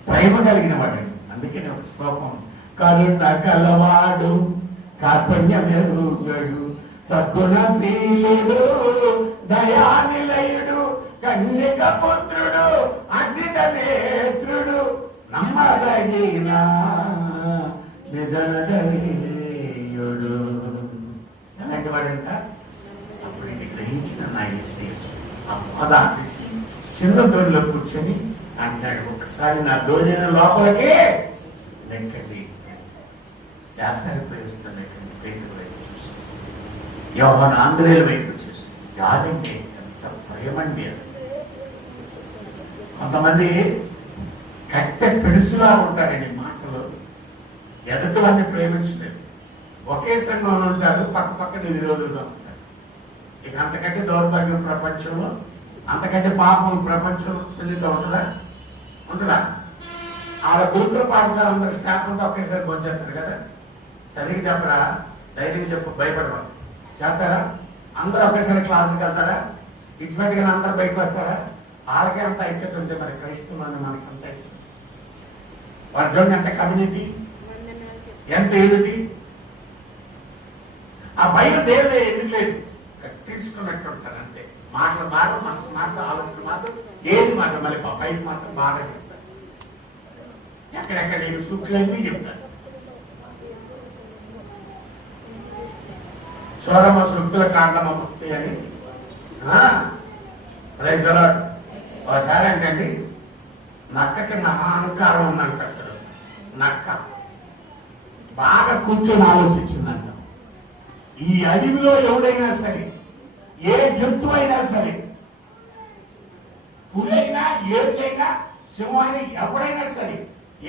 ప్రేమ కలిగిన వాడు. అందుకే నేను శ్లోకం, కరుణ కలవాడు కార్పణ్యమెరుగడు సద్గుణశీలుడు దయానిలయుడు కన్యక పుత్రుడు అగ్నిత నేత్రుడు నమ్మదగిన నిజనయుడు. ఎలాంటి వాడంట? అప్పుడు ఇది గ్రహించిన నా యేసే ఆ మోద ఆపేసి చిన్న దోణిలో కూర్చొని అంటాడు, ఒకసారి నా దోణిని లోపలికి లెక్కండి. వ్యాసారిపోయి వస్తున్నటువంటి పేతురు వైపు చూసి, యోహాను ఆంధ్రేయుల వైపు చూసి, జాలంటే ఎంత భయమండి అసలు. కొంతమంది కట్టె పెడుసులా ఉంటారండి మాటలు, ఎదుటి వారిని ప్రేమించలేదు. ఒకే సంఘంలో ఉంటారు, పక్క పక్కన విరోధులుగా ఉంటారు. ఇక అంతకంటే దౌర్భాగ్యం ప్రపంచంలో, అంతకంటే పాపం ప్రపంచంలో సున్నితో ఉంటుందా? ఉంటుందా? ఆడ గురుకుల పాఠశాల అందరూ స్టాఫ్ అంతా ఒకేసారి భోంచేస్తారు కదా. సరిగ్గా చెప్పరా? ధైర్యం చెప్పు, భయపడవా? చేస్తారా? అందరూ ఒకేసారి క్లాసులకు వెళ్తారా? ఇచ్చిపెట్టుగా అందరూ బయటకు వస్తారా? వాళ్ళకే అంత ఐక్యత ఉంటే మరి క్రైస్తవులు మనకి అంత ఐక్యత. వాళ్ళ చూడండి ఎంత కమ్యూనిటీ, ఎంత యూనిటీ. ఆ భయం దేవుడే ఎందుకు లేదు, తీసుకున్నట్టు ఉంటారు అంతే. మాటలు మాట, మనసు మాట, ఆలోచన మాట, ఏది మాట, మళ్ళీ బయట మాత్రం బాగా చెప్తారు. ఎక్కడెక్కడ నేను సూక్తులన్నీ చెప్తాను. స్వరమ సూక్తుల కాండమ ముక్తి అని ప్రైజ్ ది లార్డ్. ఒకసారి ఏంటండి, నక్కకి మహా అహంకారం ఉందంట. అసలు నక్క బాగా కూర్చొని ఆలోచించిందంట, ఈ అడవిలో ఎవడైనా సరే, ఏ జంతువు అయినా సరే, పులైనా ఏదైనా సింహాన్ని ఎవడైనా సరే,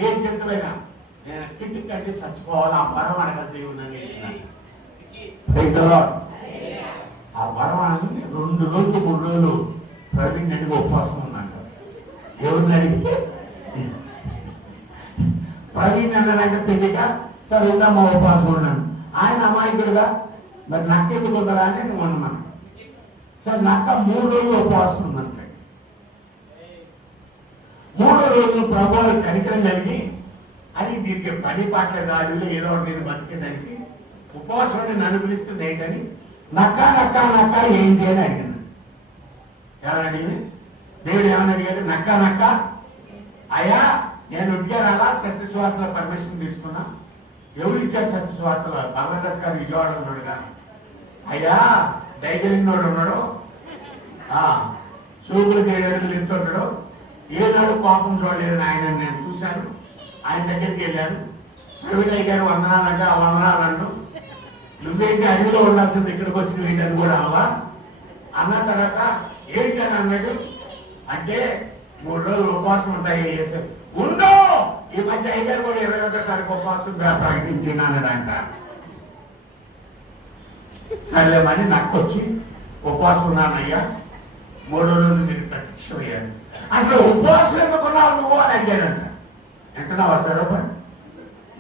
ఏ జంతువైనా నేను కింది కంటే చచ్చిపోవాలి, ఆ వరం అడగ దేవుని. ఆ వరమాన్ని 2 రోజులు 3 రోజులు ప్రవీణ్ అడిగి ఉపవాసం ఉన్నాడు. ఎవరిని అడిగి? ప్రవీణ్ అన్నాడంటే తెలియక సరే ఉందమ్మా ఉపవాసం ఉన్నాను. ఆయన అమాయకుడుగా మరి నక్క ఎందుకు ఉందా అని నేను ఉన్నాను. సరే నక్క 3 రోజులు ఉపవాసం ఉందంట. 3వ రోజు ప్రభువు కనికరం కలిగి, అది దీనికి పని పాటలేదు, అడవిలో ఏదో ఒకటి నేను బతికేదానికి ఉపవాసాన్ని నన్ను పిలుస్తుంది ఏంటని నక్క నక్క నక్క ఏంటి అని అడిగింది. ఎవరు అడిగింది? దేవుడు ఏమని అడిగాడు? నక్క నక్క అయ్యా నేను ఉద్యోగాల సత్యస్వార్తల పర్మిషన్ తీసుకున్నా. ఎవరు ఇచ్చారు సత్యస్వార్తలు? బంగ్లాదేశ్ గారు విజయవాడ ఉన్నాడు కానీ. అయ్యా దైర్యంలోడు ఉన్నాడు, చూపులకు 7 అడుగులు ఎత్తుంటాడు, ఏనాడు కోపం చూడలేదు ఆయన. నేను చూశాను, ఆయన దగ్గరికి వెళ్ళాను. ప్రవీణయ్య గారు వందనాలంట, ఆ వందనాలంటూ నువ్వేంటి అడవిలో ఉండాల్సింది, ఇక్కడికి వచ్చి నువ్వు ఏంటని కూడా అవ్వా అన్న. తర్వాత ఏంటని అన్నాడు అంటే 3 రోజులు ఉపవాసం ఉంటాయి వేసారు. ఉండో ఈ మధ్య అయ్యారు కూడా 21వ తారీఖు ఉపవాసం ప్రకటించింది అన్నాడంట. సరేమని నక్కొచ్చి ఉపవాసం ఉన్నానయ్యా, 3వ రోజు మీరు ప్రత్యక్షమయ్యారు. అసలు ఉపవాసం ఎందుకున్నావు నువ్వు అని అడిగాడంట. ఎంటున్నావా సరే?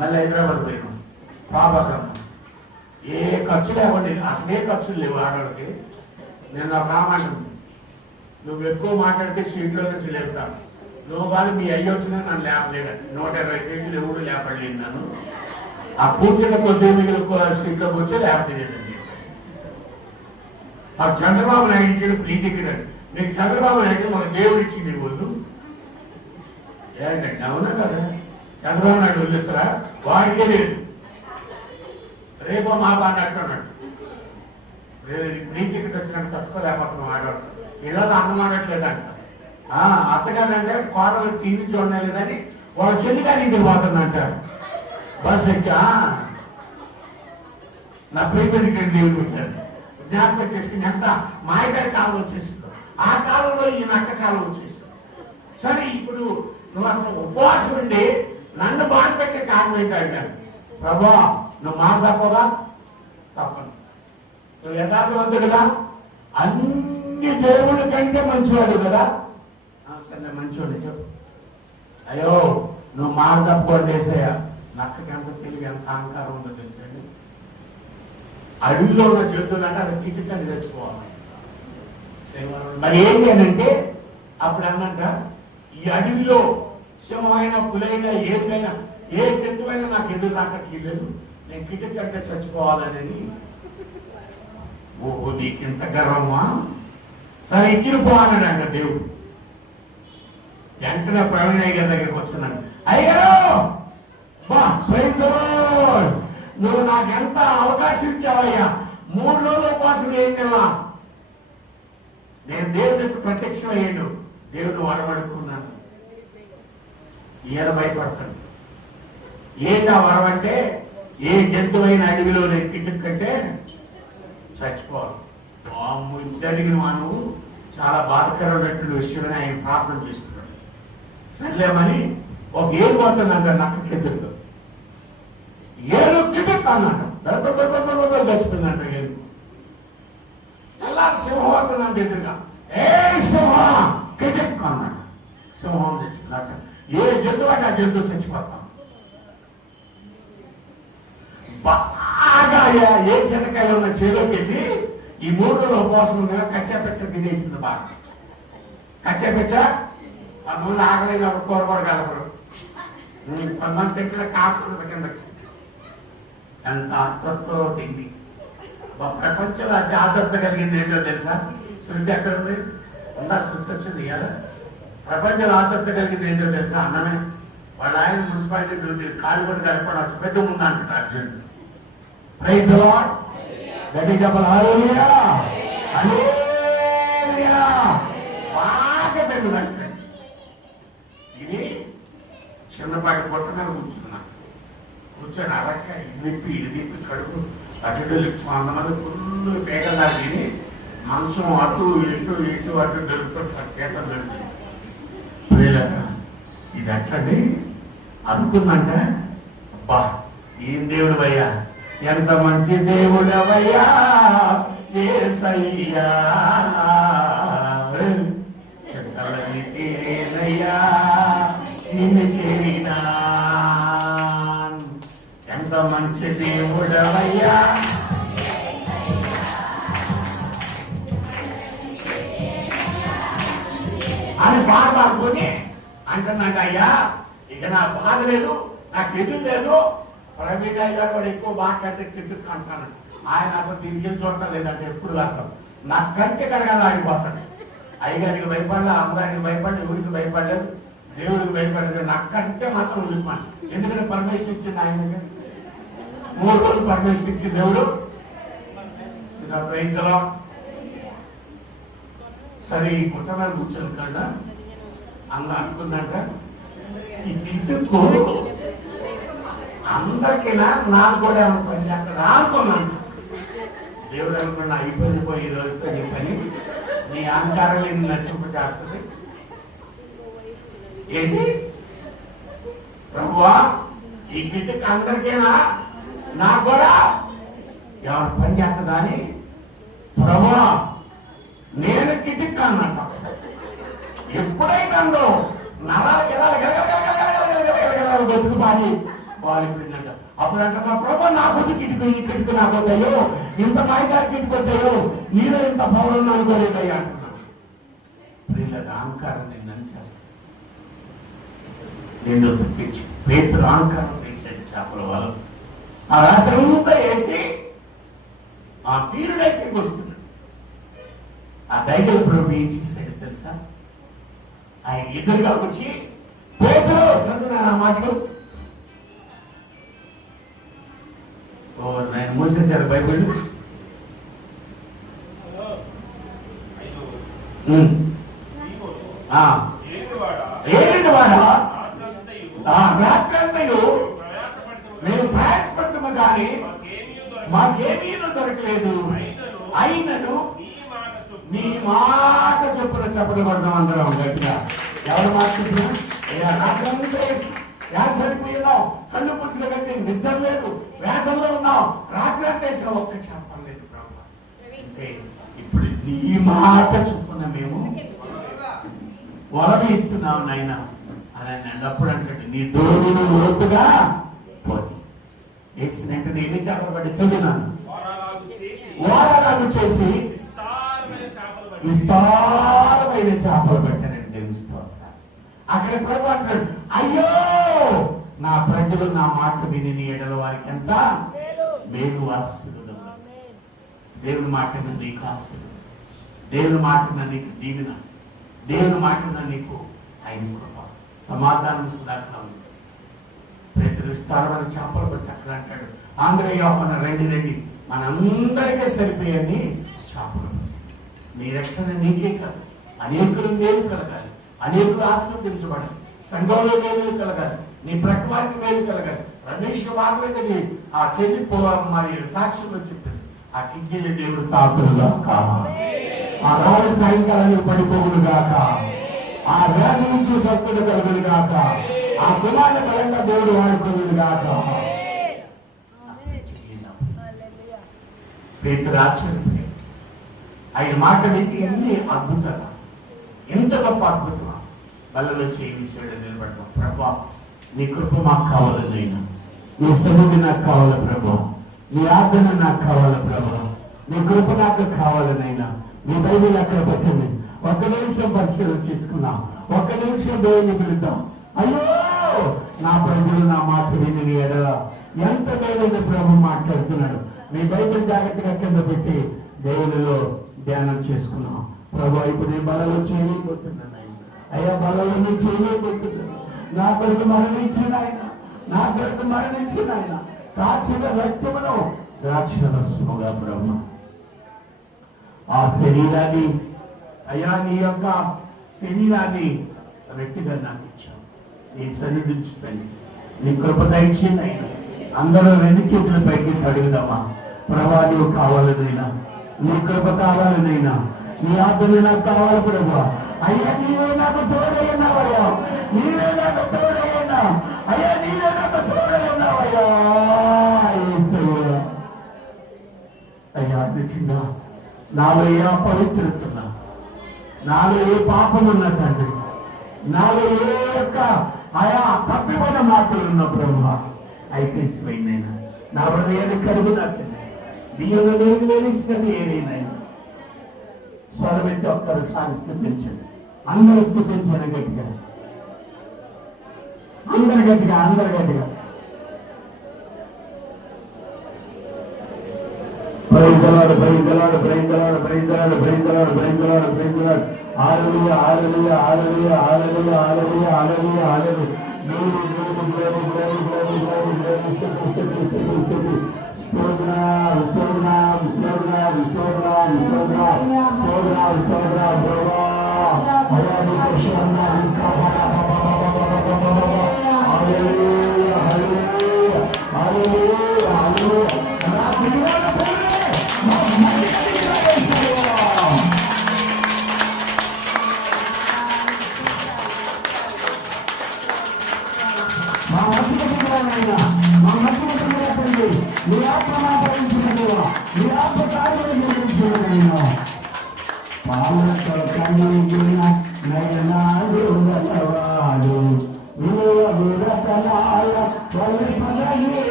మళ్ళీ హైదరాబాద్ పోయినాం. పాపగ్రహం ఏ ఖర్చు లేవండి, అసలు ఏ ఖర్చులు లేవు ఆడవాళ్ళకి. నేను ఒక రామంటుంది, నువ్వు ఎక్కువ మాట్లాడితే సీట్లో నుంచి లేపుతాను. నువ్వు కానీ మీ అయ్యి వచ్చినా నన్ను లేపలేడు. 120 కేజీలు ఎవరు లేపడలేను. నన్ను ఆ కూర్చున్న కొద్ది మిగిలిన సీట్లోకి వచ్చి లేపలేదు. ఆ చంద్రబాబు నాయుడు ఇచ్చిన ఫ్రీ టికెట్. నీకు చంద్రబాబు నాయుడు మన దేవుడు ఇచ్చింది వాళ్ళు ఏంటంటే, అవునా కదా? చంద్రబాబు నాయుడు వదిలేస్తారా? వాడికే లేదు. రేపో మా బాగా అంటున్నాడు. నీకు టికెట్ వచ్చినట్టు తట్టుకోలేకపోతున్నాం ఆడవాడు. ఇళ్ళలో అన్నం ఆడట్లేదంట. అత్తగారు అంటే కోడలు టీవీ చూడడం లేదని వాళ్ళ చెల్లిగారి ఇంటికి పోతుందంటారు. బస్ ఎక్కా నా ప్రేమికి దేవుడు పెట్టారు. జ్ఞాపకం చేసుకుని ఎంత మాయగారి కాలం వచ్చేసిందో ఆ కాలంలో ఈ నక్క కాలం వచ్చేసింది. సరే ఇప్పుడు నువ్వు అసలు ఉపవాసం ఉండి నన్ను బాధ పెట్టే కారణం ఏంటంటాడు. ప్రభా నువ్వు మాట తప్పదా? తప్పను. నువ్వు యథార్థవంతుడుగా అన్ని దేవుడి కంటే మంచివాడు కదా. సరే మంచివాడు చెప్పు. అయ్యో నువ్వు మాట తప్పకుండా వేసాయా. నక్కకి ఎంత తెలివి ఎంత అహంకారం ఉందో తెలుసండి. అడవిలో ఉన్న జంతువులు అంటే అది టికెట్ తెచ్చుకోవాలి. మరి ఏంటి అని అంటే అప్పుడు అన్నంట ఈ అడవిలో సింహమైనా పులైనా ఏదైనా ఏ జంతువైనా నాకు ఎదురు రాకట్లేదు, నేను టికెట్ అంటే చచ్చిపోవాలని. ఓహో నీకింత గర్వమా? సరే ఇచ్చిపోవాలన్నాడు దేవుడు. వెంటనే ప్రవీణయ్య గారి దగ్గరికి వచ్చున్నాను. అయ్యారు నువ్వు నాకెంత అవకాశం ఇచ్చావయ్యా. 3 రోజుల ఉపవాసం ఏం తిన్నా. నేను దేవుడికి ప్రత్యక్షం అయ్యాడు. దేవుడు వరమడుకున్నాను. ఈయన భయపడతాడు. ఏంటా వరం అంటే ఏ జంతువైన అడవిలో నేను కిట్టుకంటే చచ్చిపోవాలి. ఇద్దడిగిన నువ్వు చాలా బాధకరమైనటువంటి విషయమని ఆయన ప్రార్థన చేస్తున్నాడు. సర్లేమని ఒక ఏడు పోతున్నాడు నక్క ఎదురులో. ఏడు కిటక్ అన్నాడు. చచ్చిపోయిందంట ఏడు. తెల్లారి సింహం అవుతుందంట ఎదురుగా. ఏ సింహం కిటక్ అన్నాడు. సింహం చచ్చిపోయిందంట. ఏ జంతువు అంటే ఆ జంతువు చచ్చిపోతాం. బాగా ఏ చెనకాయలు ఉన్న చేలోకి వెళ్ళి ఈ 3 రోజుల ఉపవాసం ఉండగా కచ్చాపెచ్చ తినేసింది. బాగా కచ్చాపెచ్చ ఆ ముందు ఆగలేని కూర కూడా కలపరు. కొంతమంది తింటే కాకుండా కిందకి ఎంత ఆత్రతో తిండి. ప్రపంచంలో అతి ఆత్రత కలిగింది ఏంటో తెలుసా? శృతి ఎక్కడ ఉంది? ఉందా? శృతి వచ్చింది కదా. ప్రపంచంలో ఆత్రత కలిగింది ఏంటో తెలుసా? అన్నమే. వాళ్ళ ఆయన మున్సిపాలిటీ డ్యూటీ కాలు కూడా కలపడం వచ్చి పెద్ద ముందు అంటారు అర్జున్. Praise the lord. గట్టి చెప్పాలి. హల్లెలూయా హల్లెలూయా. బాగా తింటుందంటే ఇది చిన్నపాటి పొట్ట మీద కూర్చొని అరక్క ఇది తిప్పి కడుపు అటు 100 మంది ఫుల్ పేగదారు తిని మంచం అటు ఇటు దొరుకుతుంటారు. పేటలు దొరుకుతుంది. ఇది అట్టండి అనుకుందంట. అబ్బా ఏం దేవుడు భయ్యా, ఎంత మంచి దేవుడవయ్యా యేసయ్యా, చెక్కలయ్యా నిన్ను చేరినా. ఎంత మంచి దేవుడవయ్యా అని బాధ అనుకుని అంటున్నాక, అయ్యా ఇక నా బాధ లేదు, నాకు ఎదురు లేదు. ప్రవీణ్ గారు కూడా ఎక్కువ మాట్లాడితే కిట్టుకు అంటాను. ఆయన అసలు తిరిగి చూడటం లేదంటే ఎప్పుడు అసలు నా కంటి కడగాలి ఆగిపోతాడు. అయ్యగారికి భయపడలే, అమ్మగారికి భయపడలేదు, ఊరికి భయపడలేదు, దేవుడికి భయపడలేదు. నా కంటే మాత్రం వదిలిపోయాను. ఎందుకంటే పరమేశ్వర్ ఇచ్చింది ఆయనకి. 3 రోజులు పరమేశ్వర్ ఇచ్చింది దేవుడు. Praise the lord. సరే ఈ గుట్ట మీద కూర్చొని కదా అన్న అనుకుందంట, ఈ తిట్టుకు అందరికీ నాకు కూడా పని చేస్తాను అనుకున్నాను. దేవుడు అనుకున్నా అయిపోయింది పోయి ఈ రోజుతో నీ పని, నీ అహంకారం నేను నశింప చేస్తుంది. ఏంటి ప్రభువా ఈ గిట్టుకు అందరికీనా నాకు కూడా ఎవరు పని చేస్తుందా అని ప్రభువా నేను కిటిక్ అన్నట్ట. ఎప్పుడైతే అందో నరాలు బతుకు బాలిపోయిందంట. అప్పుడు అంట ప్రభా నా కొద్ది కిటికీ ఈ కిటికీ నాకు వద్దయో, ఇంత మాయగారి కిటికీ వద్దయో, మీరు ఇంత పౌరులు అనుకోలేదయ్యా అంటున్నాను. వీళ్ళకి అహంకారం నేను చేస్తాను. నేను తెప్పించి పేతురు అహంకారం తీసాడు చేపల వాళ్ళు. ఆ రాత్రి అంతా వేసి ఆ తీరుడై తిరిగి వస్తున్నాడు. ఆ దైవ ప్రభు ఏం చేస్తాడు తెలుసా? ఆయన ఎదురుగా వచ్చి పేతురు చదువునా మాటలు ఓ నేను మూసేశారు బైబిల్. ఏలినవాడా రాత్రంతయు మేము ప్రయాసపడతాము కానీ మాకేమీ దొరకలేదు. అయినను నీ మాట చొప్పున చెప్పలు పడదాం అందరం గట్టిగా. ఎవరు మాట చెప్పినా రాత్రంతా సరిపోయినావు, కళ్ళు పుసులు కట్టి నిద్ర లేదు, వేదంలో ఉన్నావు, రాత్రి అంతా వేసిన ఒక్క చెప్పలేదు ప్రభు. అంటే ఇప్పుడు నీ మాట చొప్పున మేము వరం ఇస్తున్నావు నాయన అని అన్నప్పుడు అంటే నీ దోడును లోతుగా పోయి వేసినట్టు ఎన్ని చేపలు పట్టి చదివినాను. వారాలు చేసి విస్తారమైన చేపలు పెట్టానండి దేవుని. అక్కడ ప్రభు అంటాడు, అయ్యో నా ప్రజలు నా మాట విని నీ ఎడల వారికి ఎంత మేలు ఆశీర్వాదం. దేవుని మాట నీకు ఆశీర్వాదం, దేవుని మాట నీకు దీవెన, దేవుని మాట నీకు ఆయన కృప, సమాధానం సుధాకరం. ప్రతి విస్తారమైన చేపలు పెట్టి అక్కడ అంటాడు, ఆంధ్రయ్య మన రండి మనందరికీ సరిపోయని చేపలు. నీ రక్షణ నీకే కాదు, అనేకులు మేలు కలగాలి, అనేకులు ఆస్వాదించబడాలి, సంఘంలో మేలు కలగాలి, నీ ప్రకృతి మేలు కలగాలి. రమేష్ వార్లేదని ఆ చెల్లి మరి సాక్షుల్లో చెప్పింది, ఆ కింగిలి దేవుడు తాకులుగా ఆ రాత్రి సాయంకాలానికి పడిపోవులు గాక, ఆ వ్యాధి నుంచి స్వస్థత కలుగులు గాక, ఆ కుమార్ల బలంగా దేవుడు వాడుకోవులు గాక. పేతురు ఆశ్చర్యపోయాడు. ఆయన మాట వింటే ఎన్ని అద్భుతాలు, ఎంత గొప్ప అద్భుతమా. బలలో చేయి నిలబడతాం. ప్రభా నీ కృప మాకు కావాలనైనా, నీ సన్నిధి నాకు కావాలి ప్రభా, నీ ఆదరణ నాకు కావాలి ప్రభా, నీ కృప నాకు కావాలనైనా. నీ బైబిల్ అక్కడ పెట్టండి. ఒక్క నిమిషం పరిశీలన చేసుకున్నాం, ఒక్క నిమిషం దేవుని పిలుద్దాం. అయ్యో నా ప్రజలు నా మాట విని నీ ఎడల ఎంత దేవుని ప్రభు మాట్లాడుతున్నాడు. మీ బైబిల్ జాగ్రత్తగా కింద పెట్టి దేవునిలో ధ్యానం చేసుకున్నాం. ప్రభు ఇప్పుడు నేను బలలో చేయలేకపోతున్నాను ఆయన, అయ్యా బలలో నేను చేయలేకపోతున్నాను. నా కొరకు మరణించిన ఆయన, నా కొరకు మరణించిన ఆయన కాచిన రక్తమును ద్రాక్షరసముగా బ్రహ్మ ఆ శరీరాన్ని, అయ్యా నీ యొక్క శరీరాన్ని రెట్టిగా నాకు ఇచ్చావు. నీ సన్నిధించుతండి, నీ కృప దయచేయండి అయినా. అందరూ రెండు చేతుల పైకి అడుగుదామా. ప్రభా నీవు కావాలనైనా, నీ కృప కావాలనైనా, నీ ఆదరణ నాకు కావాలి ప్రభా. అయ్యా నీవే నాకు తోడైనావయ్యా, నీవే నాకు తోడైనా, అయ్యా నీవే నాకు తోడైనావయ్యా. అయ్యా నిజంగా నాలో ఏ అపవిత్రతున్నా, నాలో ఏ పాపమున్నా తండ్రి, నాలో ఏ యొక్క ఆయా తప్పిపోయిన మాటలు ఉన్న ప్రభా అయితే స్వైనైనా నా హృదయాన్ని కలుగునట్టు బియ్యంలో నేను వేసినది ఏదైనా స్వరమెత్తి ఒక్కసారి స్థుతించండి. అందరూ స్థుతించండి గట్టిగా, అందరు గట్టిగా, అందరు గట్టిగా. Praise the Lord, praise the Lord, praise the Lord, praise the Lord, praise the Lord, praise the Lord. Hallelujah, hallelujah, hallelujah, hallelujah, hallelujah, hallelujah, hallelujah. Glory, glory, glory, glory, glory, glory, glory. Stodram, stodram, stodram, stodram, stodram, stodram, stodram, Brahma. Hallelujah, hallelujah, hallelujah, hallelujah, hallelujah.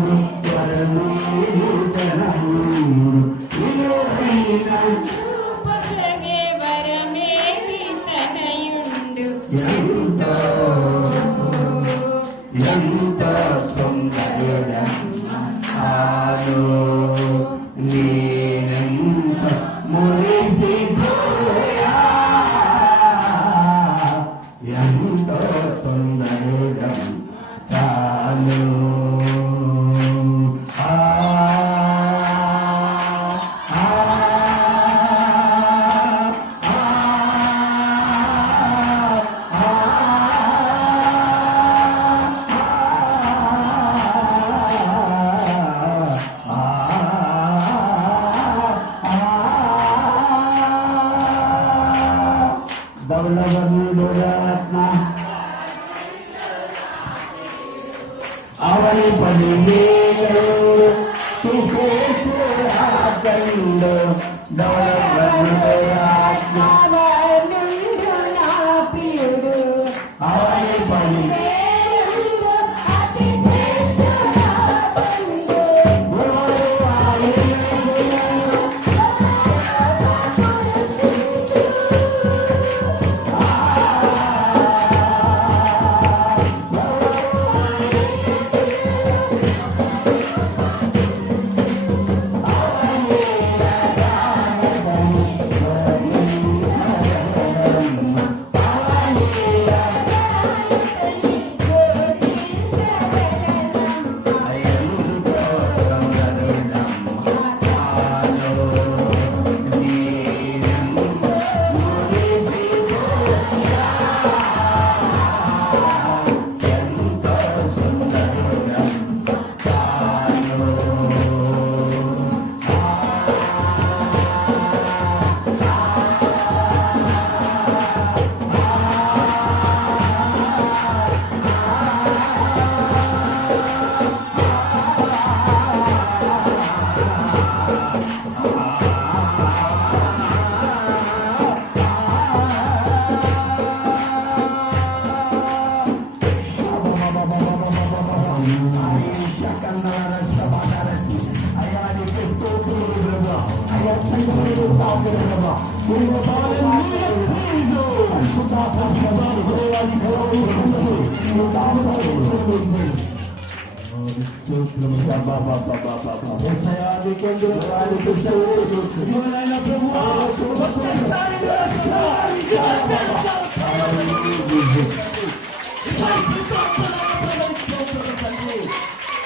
You చూపగలగే వరమేమి తనయుండు ఎంతో సుందరుడమ్మాలో నేనెంత మురిసిపోయా ఎంతో సుందరుడమ్మాలో అవని పదివేలు కండు దౌలభరాత్మ అవనుండు నా ప్రియుడు అవని పది అతి శ్రేష్ఠ బంధు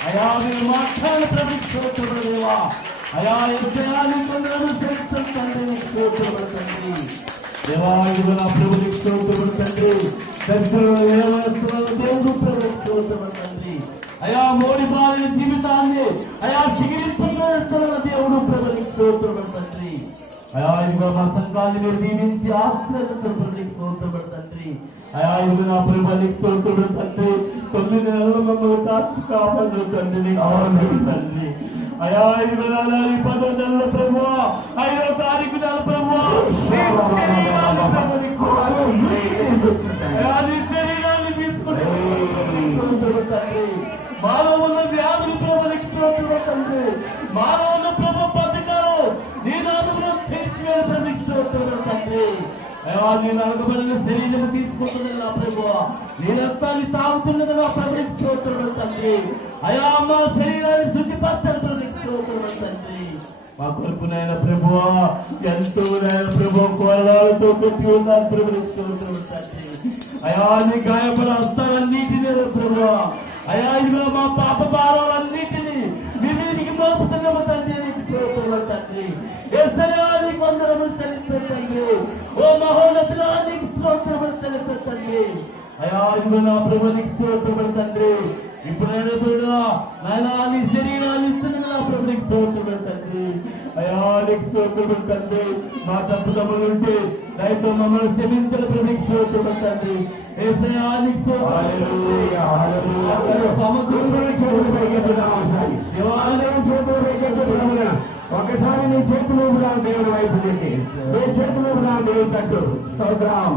అయా మీరు మాట్లాడి ప్రతిష్టోత్రదేవా అయా యజ్ఞాన్ని కొందరు తండ్రి స్తోత్రపడతండి దేవా ఇదిగో నా ప్రభుని స్తోత్రపడతండి దర్శనం ఏమస్తున్నారు దేవుడు ప్రభు స్తోత్రపడతండి అయా మోడి బాలిన జీవితాన్ని అయా చికిత్సల దేవుడు ప్రభుని స్తోత్రపడతండి అయా ఇదిగో మా సంఘాన్ని మీరు దీవించి ఆశ్రయించబడి స్తోత్రపడతండి అయా ఇదిగో నా ప్రభుని స్తోత్రపడతండి 9 నెలలు మమ్మల్ని కాచి కాపాడు తండ్రి తండ్రి అయా ఇదిగో నా 10 నెలల ప్రభువా 5వ తారీఖు నెల ప్రభువా శరీరాన్ని తీసుకుని మాలో ఉన్న వ్యాధులు ప్రభునికి స్తోత్రపడతండి మాలో ఉన్న ప్రభు పథకాలు నీ నామములో తీర్చివేయ ప్రభునికి స్తోత్రపడతండి అయ్యా నేను అనగబడిన శరీరం తీసుకుంటున్నది నా ప్రభువా నీ రక్తాన్ని తాగుతున్నది నా ప్రభునికి స్తోత్రపడతండి అయా మా శరీరాన్ని శుద్ధిపరచని ప్రభునికి స్తోత్రపడతండి మా కొడుకునైన ప్రభువా ఎంతో నైన ప్రభు కోరడాలతో కొట్టి ఉన్నారు ప్రభునికి స్తోత్రపడతండి అయా నీ గాయపడ హస్తాలన్నిటినీ ప్రభువా అయా ఇదిగో మా పాప భారాలన్నిటినీ వివేనికి మోపుతున్నాము తండ్రి స్తోత్రపడతండి యేసయ్యా నీకు వందనములు చెల్లించండి ఓ మహోన్నతుడా నీకు స్తోత్రములు చెల్లించండి అయా ఇదిగో నా ప్రభునికి స్తోత్రపడతండి ఇప్పుడైనా కూడా నాయనా నీ శరీరాన్ని ఇస్తున్న నా ప్రభునికి స్తోత్రపడతండి అయా నీకు స్తోత్రపడతండి మా తప్పుదమ్ములు ఉంటే దయతో మమ్మల్ని క్షమించిన ప్రభునికి స్తోత్రపడతండి యేసయ్యా నీకు ఒకసారి నీ చేతులు దేవుడు వైపు పెట్టి నీ చేతులు దేవుడు తట్టు స్తోత్రం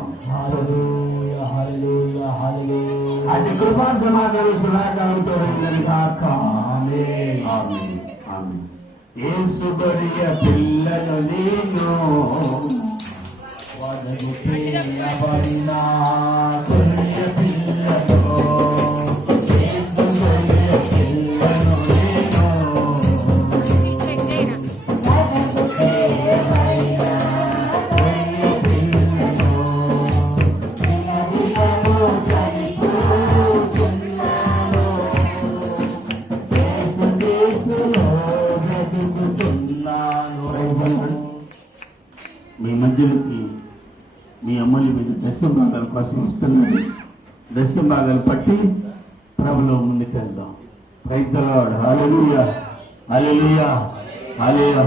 అది కృపా సమాధానం సుధాకారంతో కాక ఆమేన్ ఆమేన్ ఆమేన్ యేసు గొర్రె పిల్లను నేను వదలు చేయబడిన గొర్రె పిల్లను యేసు గొర్రె పిల్లను నేను వదలు చేయబడిన గొర్రె పిల్లను నిలబడినను చనిపోతున్నాను దేశంలో బ్రతుకుతున్నాను. మీ మధ్యలోకి మీ అమ్మలి మీద దశం భాగాల కోసం వస్తున్నారు. దశం భాగాలు పట్టి ప్రభులో ముందుకెళ్దాం. Praise the Lord. Hallelujah, hallelujah, hallelujah.